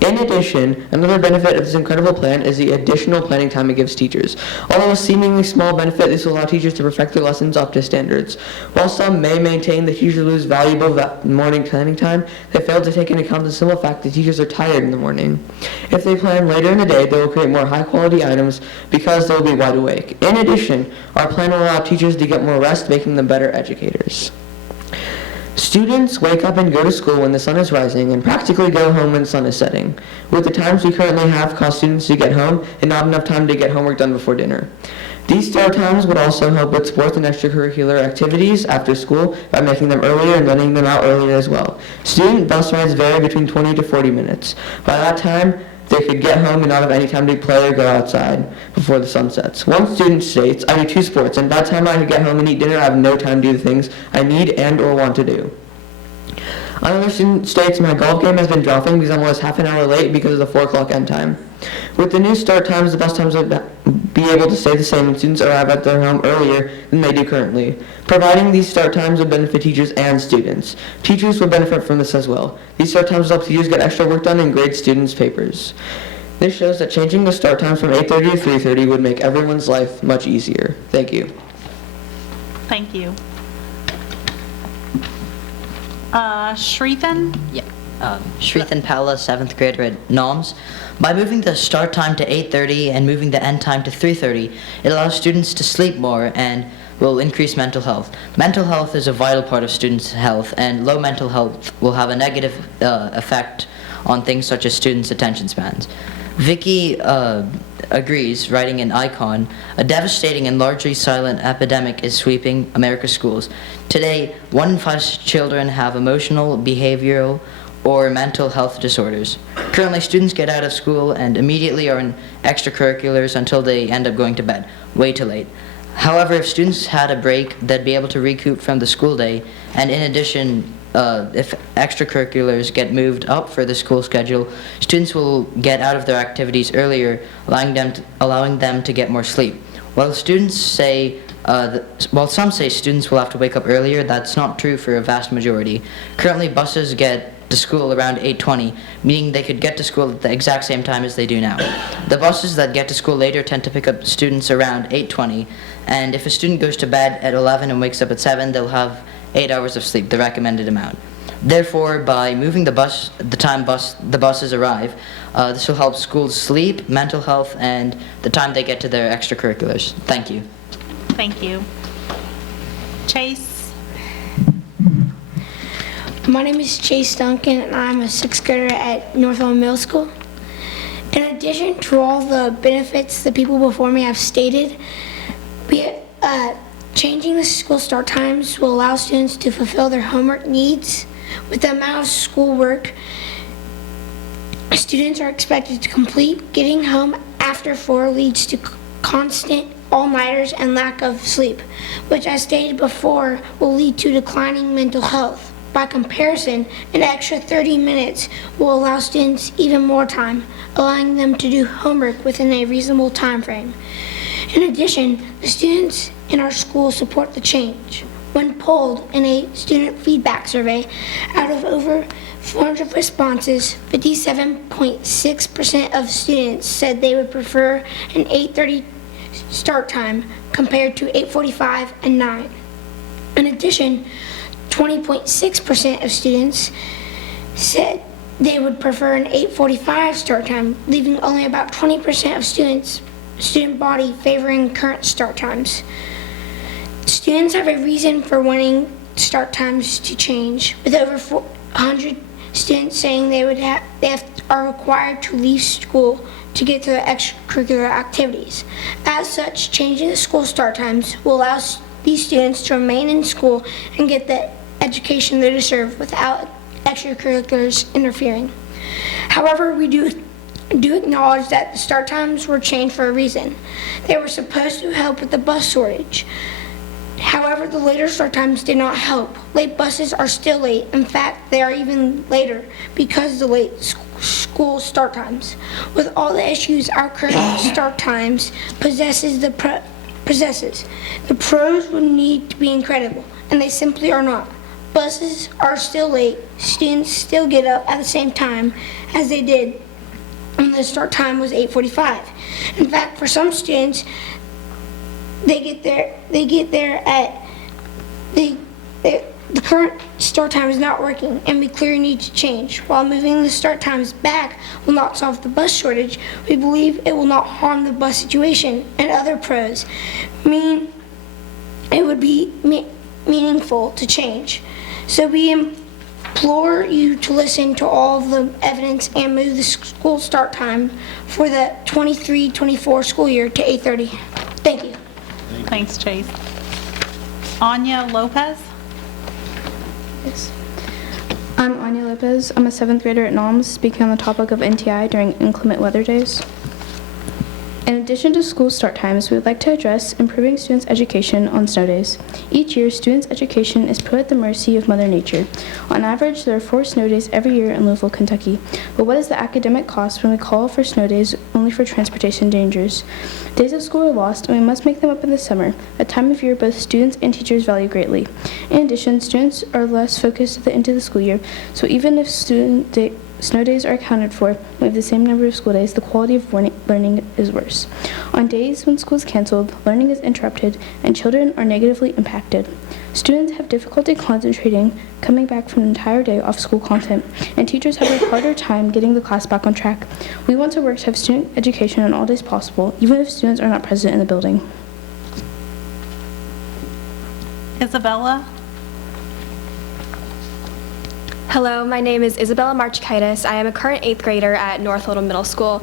In addition, another benefit of this incredible plan is the additional planning time it gives teachers. Although a seemingly small benefit, this will allow teachers to perfect their lessons up to standards. While some may maintain that teachers lose valuable morning planning time, they fail to take into account the simple fact that teachers are tired in the morning. If they plan later in the day, they will create more high-quality items because they will be wide awake. In addition, our plan will allow teachers to get more rest, making them better educators. Students wake up and go to school when the sun is rising and practically go home when the sun is setting. With the times we currently have cause students to get home and not enough time to get homework done before dinner. These start times would also help with sports and extracurricular activities after school by making them earlier and letting them out earlier as well. Student bus rides vary between 20 to 40 minutes. By that time, they could get home and not have any time to play or go outside before the sun sets. One student states, "I do 2 sports, and by the time I could get home and eat dinner, I have no time to do the things I need and or want to do." Another student states, "My golf game has been dropping because I'm almost half an hour late because of the 4 o'clock end time." With the new start times, the bus times would be able to stay the same and students arrive at their home earlier than they do currently. Providing these start times would benefit teachers and students. Teachers would benefit from this as well. These start times help teachers get extra work done and grade students' papers. This shows that changing the start times from 8:30 to 3:30 would make everyone's life much easier. Thank you. Thank you. Shreethan? Yeah. Shreethan Palla, 7th grader at NOMS. By moving the start time to 8:30 and moving the end time to 3:30, it allows students to sleep more and will increase mental health. Mental health is a vital part of students' health, and low mental health will have a negative effect on things such as students' attention spans. Vicky agrees, writing in Icon, "A devastating and largely silent epidemic is sweeping America's schools. Today, 1 in 5 children have emotional, behavioral, or mental health disorders. Currently, students get out of school and immediately are in extracurriculars until they end up going to bed, way too late. However, if students had a break, they'd be able to recoup from the school day, and in addition, if extracurriculars get moved up for the school schedule, students will get out of their activities earlier, allowing them to get more sleep. While some say students will have to wake up earlier, that's not true for a vast majority. Currently, buses get to school around 8:20, meaning they could get to school at the exact same time as they do now. The buses that get to school later tend to pick up students around 8:20, and if a student goes to bed at 11 and wakes up at 7, they'll have 8 hours of sleep, the recommended amount. Therefore, by moving the buses arrive, this will help schools sleep, mental health, and the time they get to their extracurriculars. Thank you." Thank you. Chase? My name is Chase Duncan, and I'm a 6th grader at North Oldham Middle School. In addition to all the benefits the people before me have stated, changing the school start times will allow students to fulfill their homework needs. With the amount of schoolwork students are expected to complete, getting home after 4 leads to constant all-nighters and lack of sleep, which, as stated before, will lead to declining mental health. By comparison, an extra 30 minutes will allow students even more time, allowing them to do homework within a reasonable time frame. In addition, the students in our school support the change. When polled in a student feedback survey, out of over 400 responses, 57.6% of students said they would prefer an 8:30 start time compared to 8:45 and 9. In addition, 20.6% of students said they would prefer an 8:45 start time, leaving only about 20% of student body favoring current start times. Students have a reason for wanting start times to change, with over 400 students saying they are required to leave school to get to the extracurricular activities. As such, changing the school start times will allow these students to remain in school and get the education they deserve without extracurriculars interfering. However, we do acknowledge that the start times were changed for a reason. They were supposed to help with the bus shortage. However, the later start times did not help. Late buses are still late. In fact, they are even later because of the late school start times. With all the issues our current start times possesses, the pros would need to be incredible, and they simply are not. Buses are still late. Students still get up at the same time as they did when the start time was 8:45. In fact, for some students, the current start time is not working, and we clearly need to change. While moving the start times back will not solve the bus shortage, we believe it will not harm the bus situation and other pros. It would be meaningful to change. So we implore you to listen to all of the evidence and move the school start time for the 23-24 school year to 8:30. Thank you. Thanks, Chase. Anya Lopez? Yes. I'm Anya Lopez. I'm a 7th grader at NOMS, speaking on the topic of NTI during inclement weather days. In addition to school start times, we would like to address improving students' education on snow days. Each year, students' education is put at the mercy of Mother Nature. On average, there are 4 snow days every year in Louisville, Kentucky. But what is the academic cost when we call for snow days only for transportation dangers? Days of school are lost, and we must make them up in the summer, a time of year both students and teachers value greatly. In addition, students are less focused at the end of the school year, so even if snow days are accounted for with the same number of school days, the quality of learning is worse. On days when school is canceled, learning is interrupted, and children are negatively impacted. Students have difficulty concentrating, coming back from an entire day off school content, and teachers have a harder time getting the class back on track. We want to work to have student education on all days possible, even if students are not present in the building. Isabella? Hello, my name is Isabella Marchkaitis. I am a current 8th grader at North Oldham Middle School.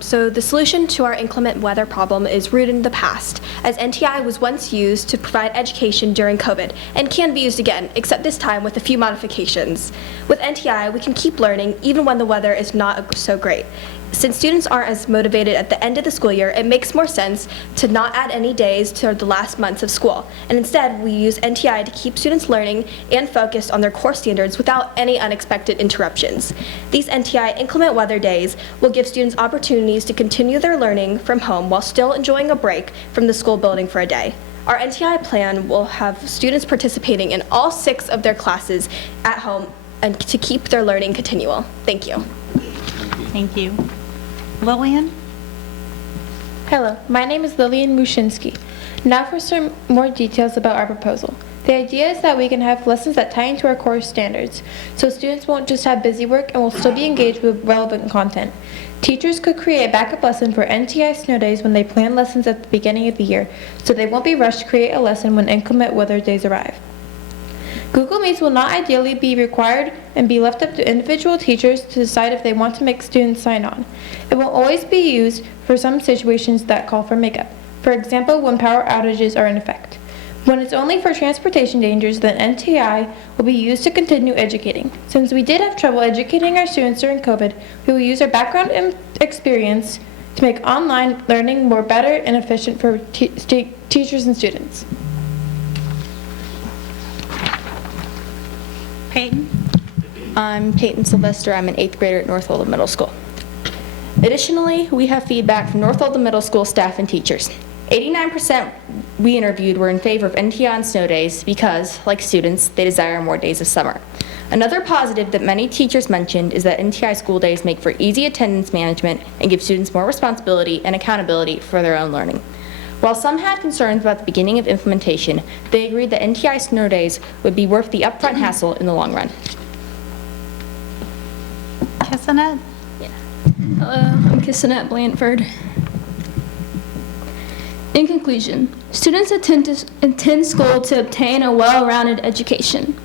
So the solution to our inclement weather problem is rooted in the past, as NTI was once used to provide education during COVID and can be used again, except this time with a few modifications. With NTI, we can keep learning even when the weather is not so great. Since students aren't as motivated at the end of the school year, it makes more sense to not add any days to the last months of school. And instead, we use NTI to keep students learning and focused on their core standards without any unexpected interruptions. These NTI inclement weather days will give students opportunities to continue their learning from home while still enjoying a break from the school building for a day. Our NTI plan will have students participating in all 6 of their classes at home and to keep their learning continual. Thank you. Thank you. Lillian? Hello, my name is Lillian Mushinsky. Now for some more details about our proposal. The idea is that we can have lessons that tie into our core standards, so students won't just have busy work and will still be engaged with relevant content. Teachers could create a backup lesson for NTI snow days when they plan lessons at the beginning of the year, so they won't be rushed to create a lesson when inclement weather days arrive. Google Meets will not ideally be required and be left up to individual teachers to decide if they want to make students sign on. It will always be used for some situations that call for makeup. For example, when power outages are in effect. When it's only for transportation dangers, then NTI will be used to continue educating. Since we did have trouble educating our students during COVID, we will use our background and experience to make online learning more better and efficient for teachers and students. Peyton? I'm Peyton Sylvester. I'm an 8th grader at North Oldham Middle School. Additionally, we have feedback from North Oldham Middle School staff and teachers. 89% we interviewed were in favor of NTI on snow days because, like students, they desire more days of summer. Another positive that many teachers mentioned is that NTI school days make for easy attendance management and give students more responsibility and accountability for their own learning. While some had concerns about the beginning of implementation, they agreed that NTI snow days would be worth the upfront hassle in the long run. Kissanet? Hello, I'm Kissanet Blanford. In conclusion, students attend school to obtain a well-rounded education.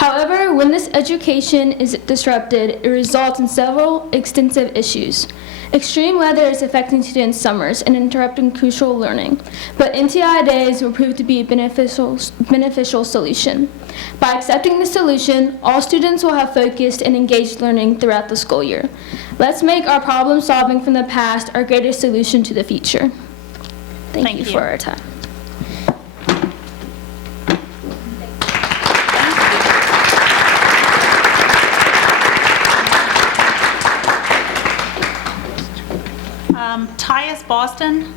However, when this education is disrupted, it results in several extensive issues. Extreme weather is affecting students' summers and interrupting crucial learning, but NTI days will prove to be a beneficial solution. By accepting the solution, all students will have focused and engaged learning throughout the school year. Let's make our problem solving from the past our greatest solution to the future. Thank you for our time. Tyus Boston.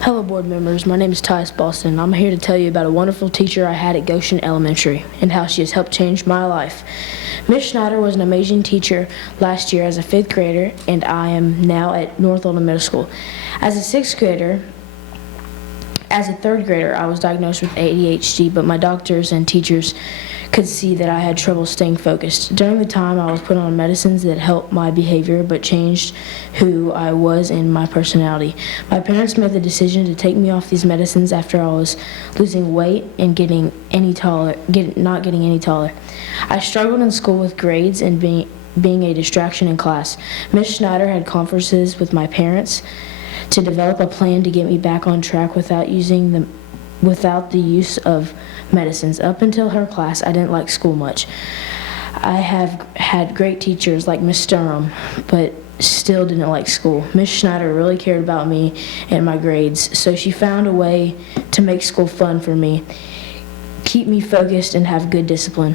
Hello board members, my name is Tyus Boston. I'm here to tell you about a wonderful teacher I had at Goshen Elementary and how she has helped change my life. Ms. Schneider was an amazing teacher last year as a 5th grader, and I am now at North Oldham Middle School. As a 3rd grader, I was diagnosed with ADHD, but my doctors and teachers could see that I had trouble staying focused. During the time, I was put on medicines that helped my behavior but changed who I was and my personality. My parents made the decision to take me off these medicines after I was losing weight and not getting any taller. I struggled in school with grades and being a distraction in class. Ms. Schneider had conferences with my parents to develop a plan to get me back on track without the use of medicines. Up until her class, I didn't like school much. I have had great teachers like Miss Sturm, but still didn't like school. Miss Schneider really cared about me and my grades, so she found a way to make school fun for me, keep me focused, and have good discipline.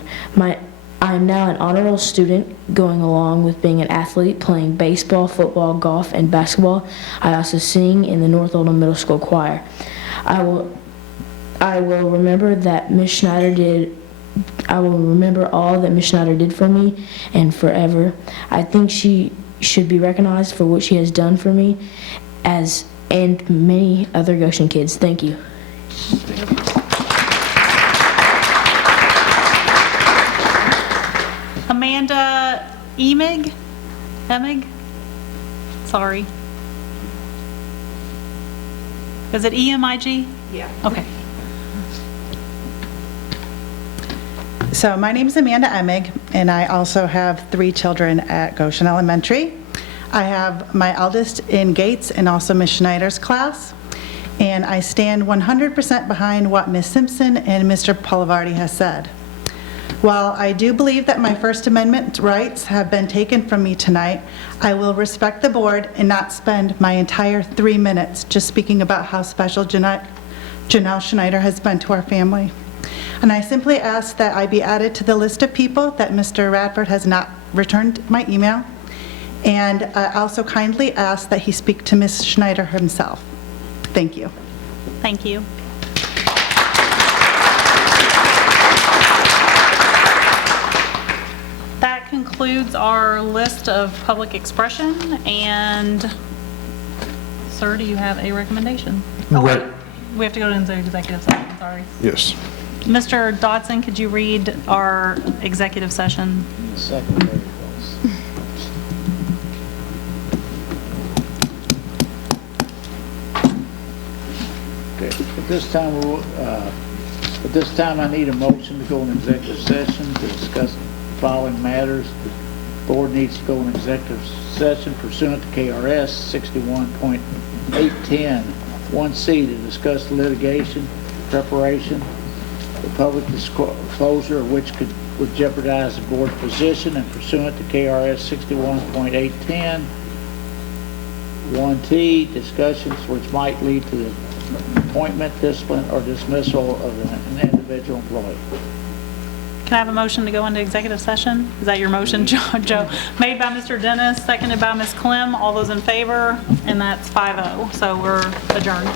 I am now an honor roll student, going along with being an athlete, playing baseball, football, golf, and basketball. I also sing in the North Oldham Middle School choir. I will remember that Ms. Schneider did. I will remember all that Ms. Schneider did for me and forever. I think she should be recognized for what she has done for me, and many other Goshen kids. Thank you. Amanda Emig? Sorry. Is it EMIG? Yeah. Okay. So my name is Amanda Emig, and I also have 3 children at Goshen Elementary. I have my eldest in Gates and also Ms. Schneider's class, and I stand 100% behind what Ms. Simpson and Mr. Palavardi has said. While I do believe that my First Amendment rights have been taken from me tonight, I will respect the board and not spend my entire 3 minutes just speaking about how special Janelle Schneider has been to our family. And I simply ask that I be added to the list of people that Mr. Radford has not returned my email. And I also kindly ask that he speak to Ms. Schneider himself. Thank you. Thank you. That concludes our list of public expression. And sir, do you have a recommendation? Oh, wait. We have to go to executive session, sorry. Yes. Mr. Dodson, could you read our executive session? Secondary Okay. At this time, I need a motion to go in executive session to discuss the following matters. The board needs to go in executive session pursuant to KRS 61.810 1C to discuss litigation, preparation, the public disclosure of which would jeopardize the board's position, and pursuant to KRS 61.810 1T, discussions which might lead to the appointment, discipline, or dismissal of an individual employee. Can I have a motion to go into executive session? Is that your motion, Joe? Made by Mr. Dennis, seconded by Ms. Clem. All those in favor, and that's 5-0. So we're adjourned.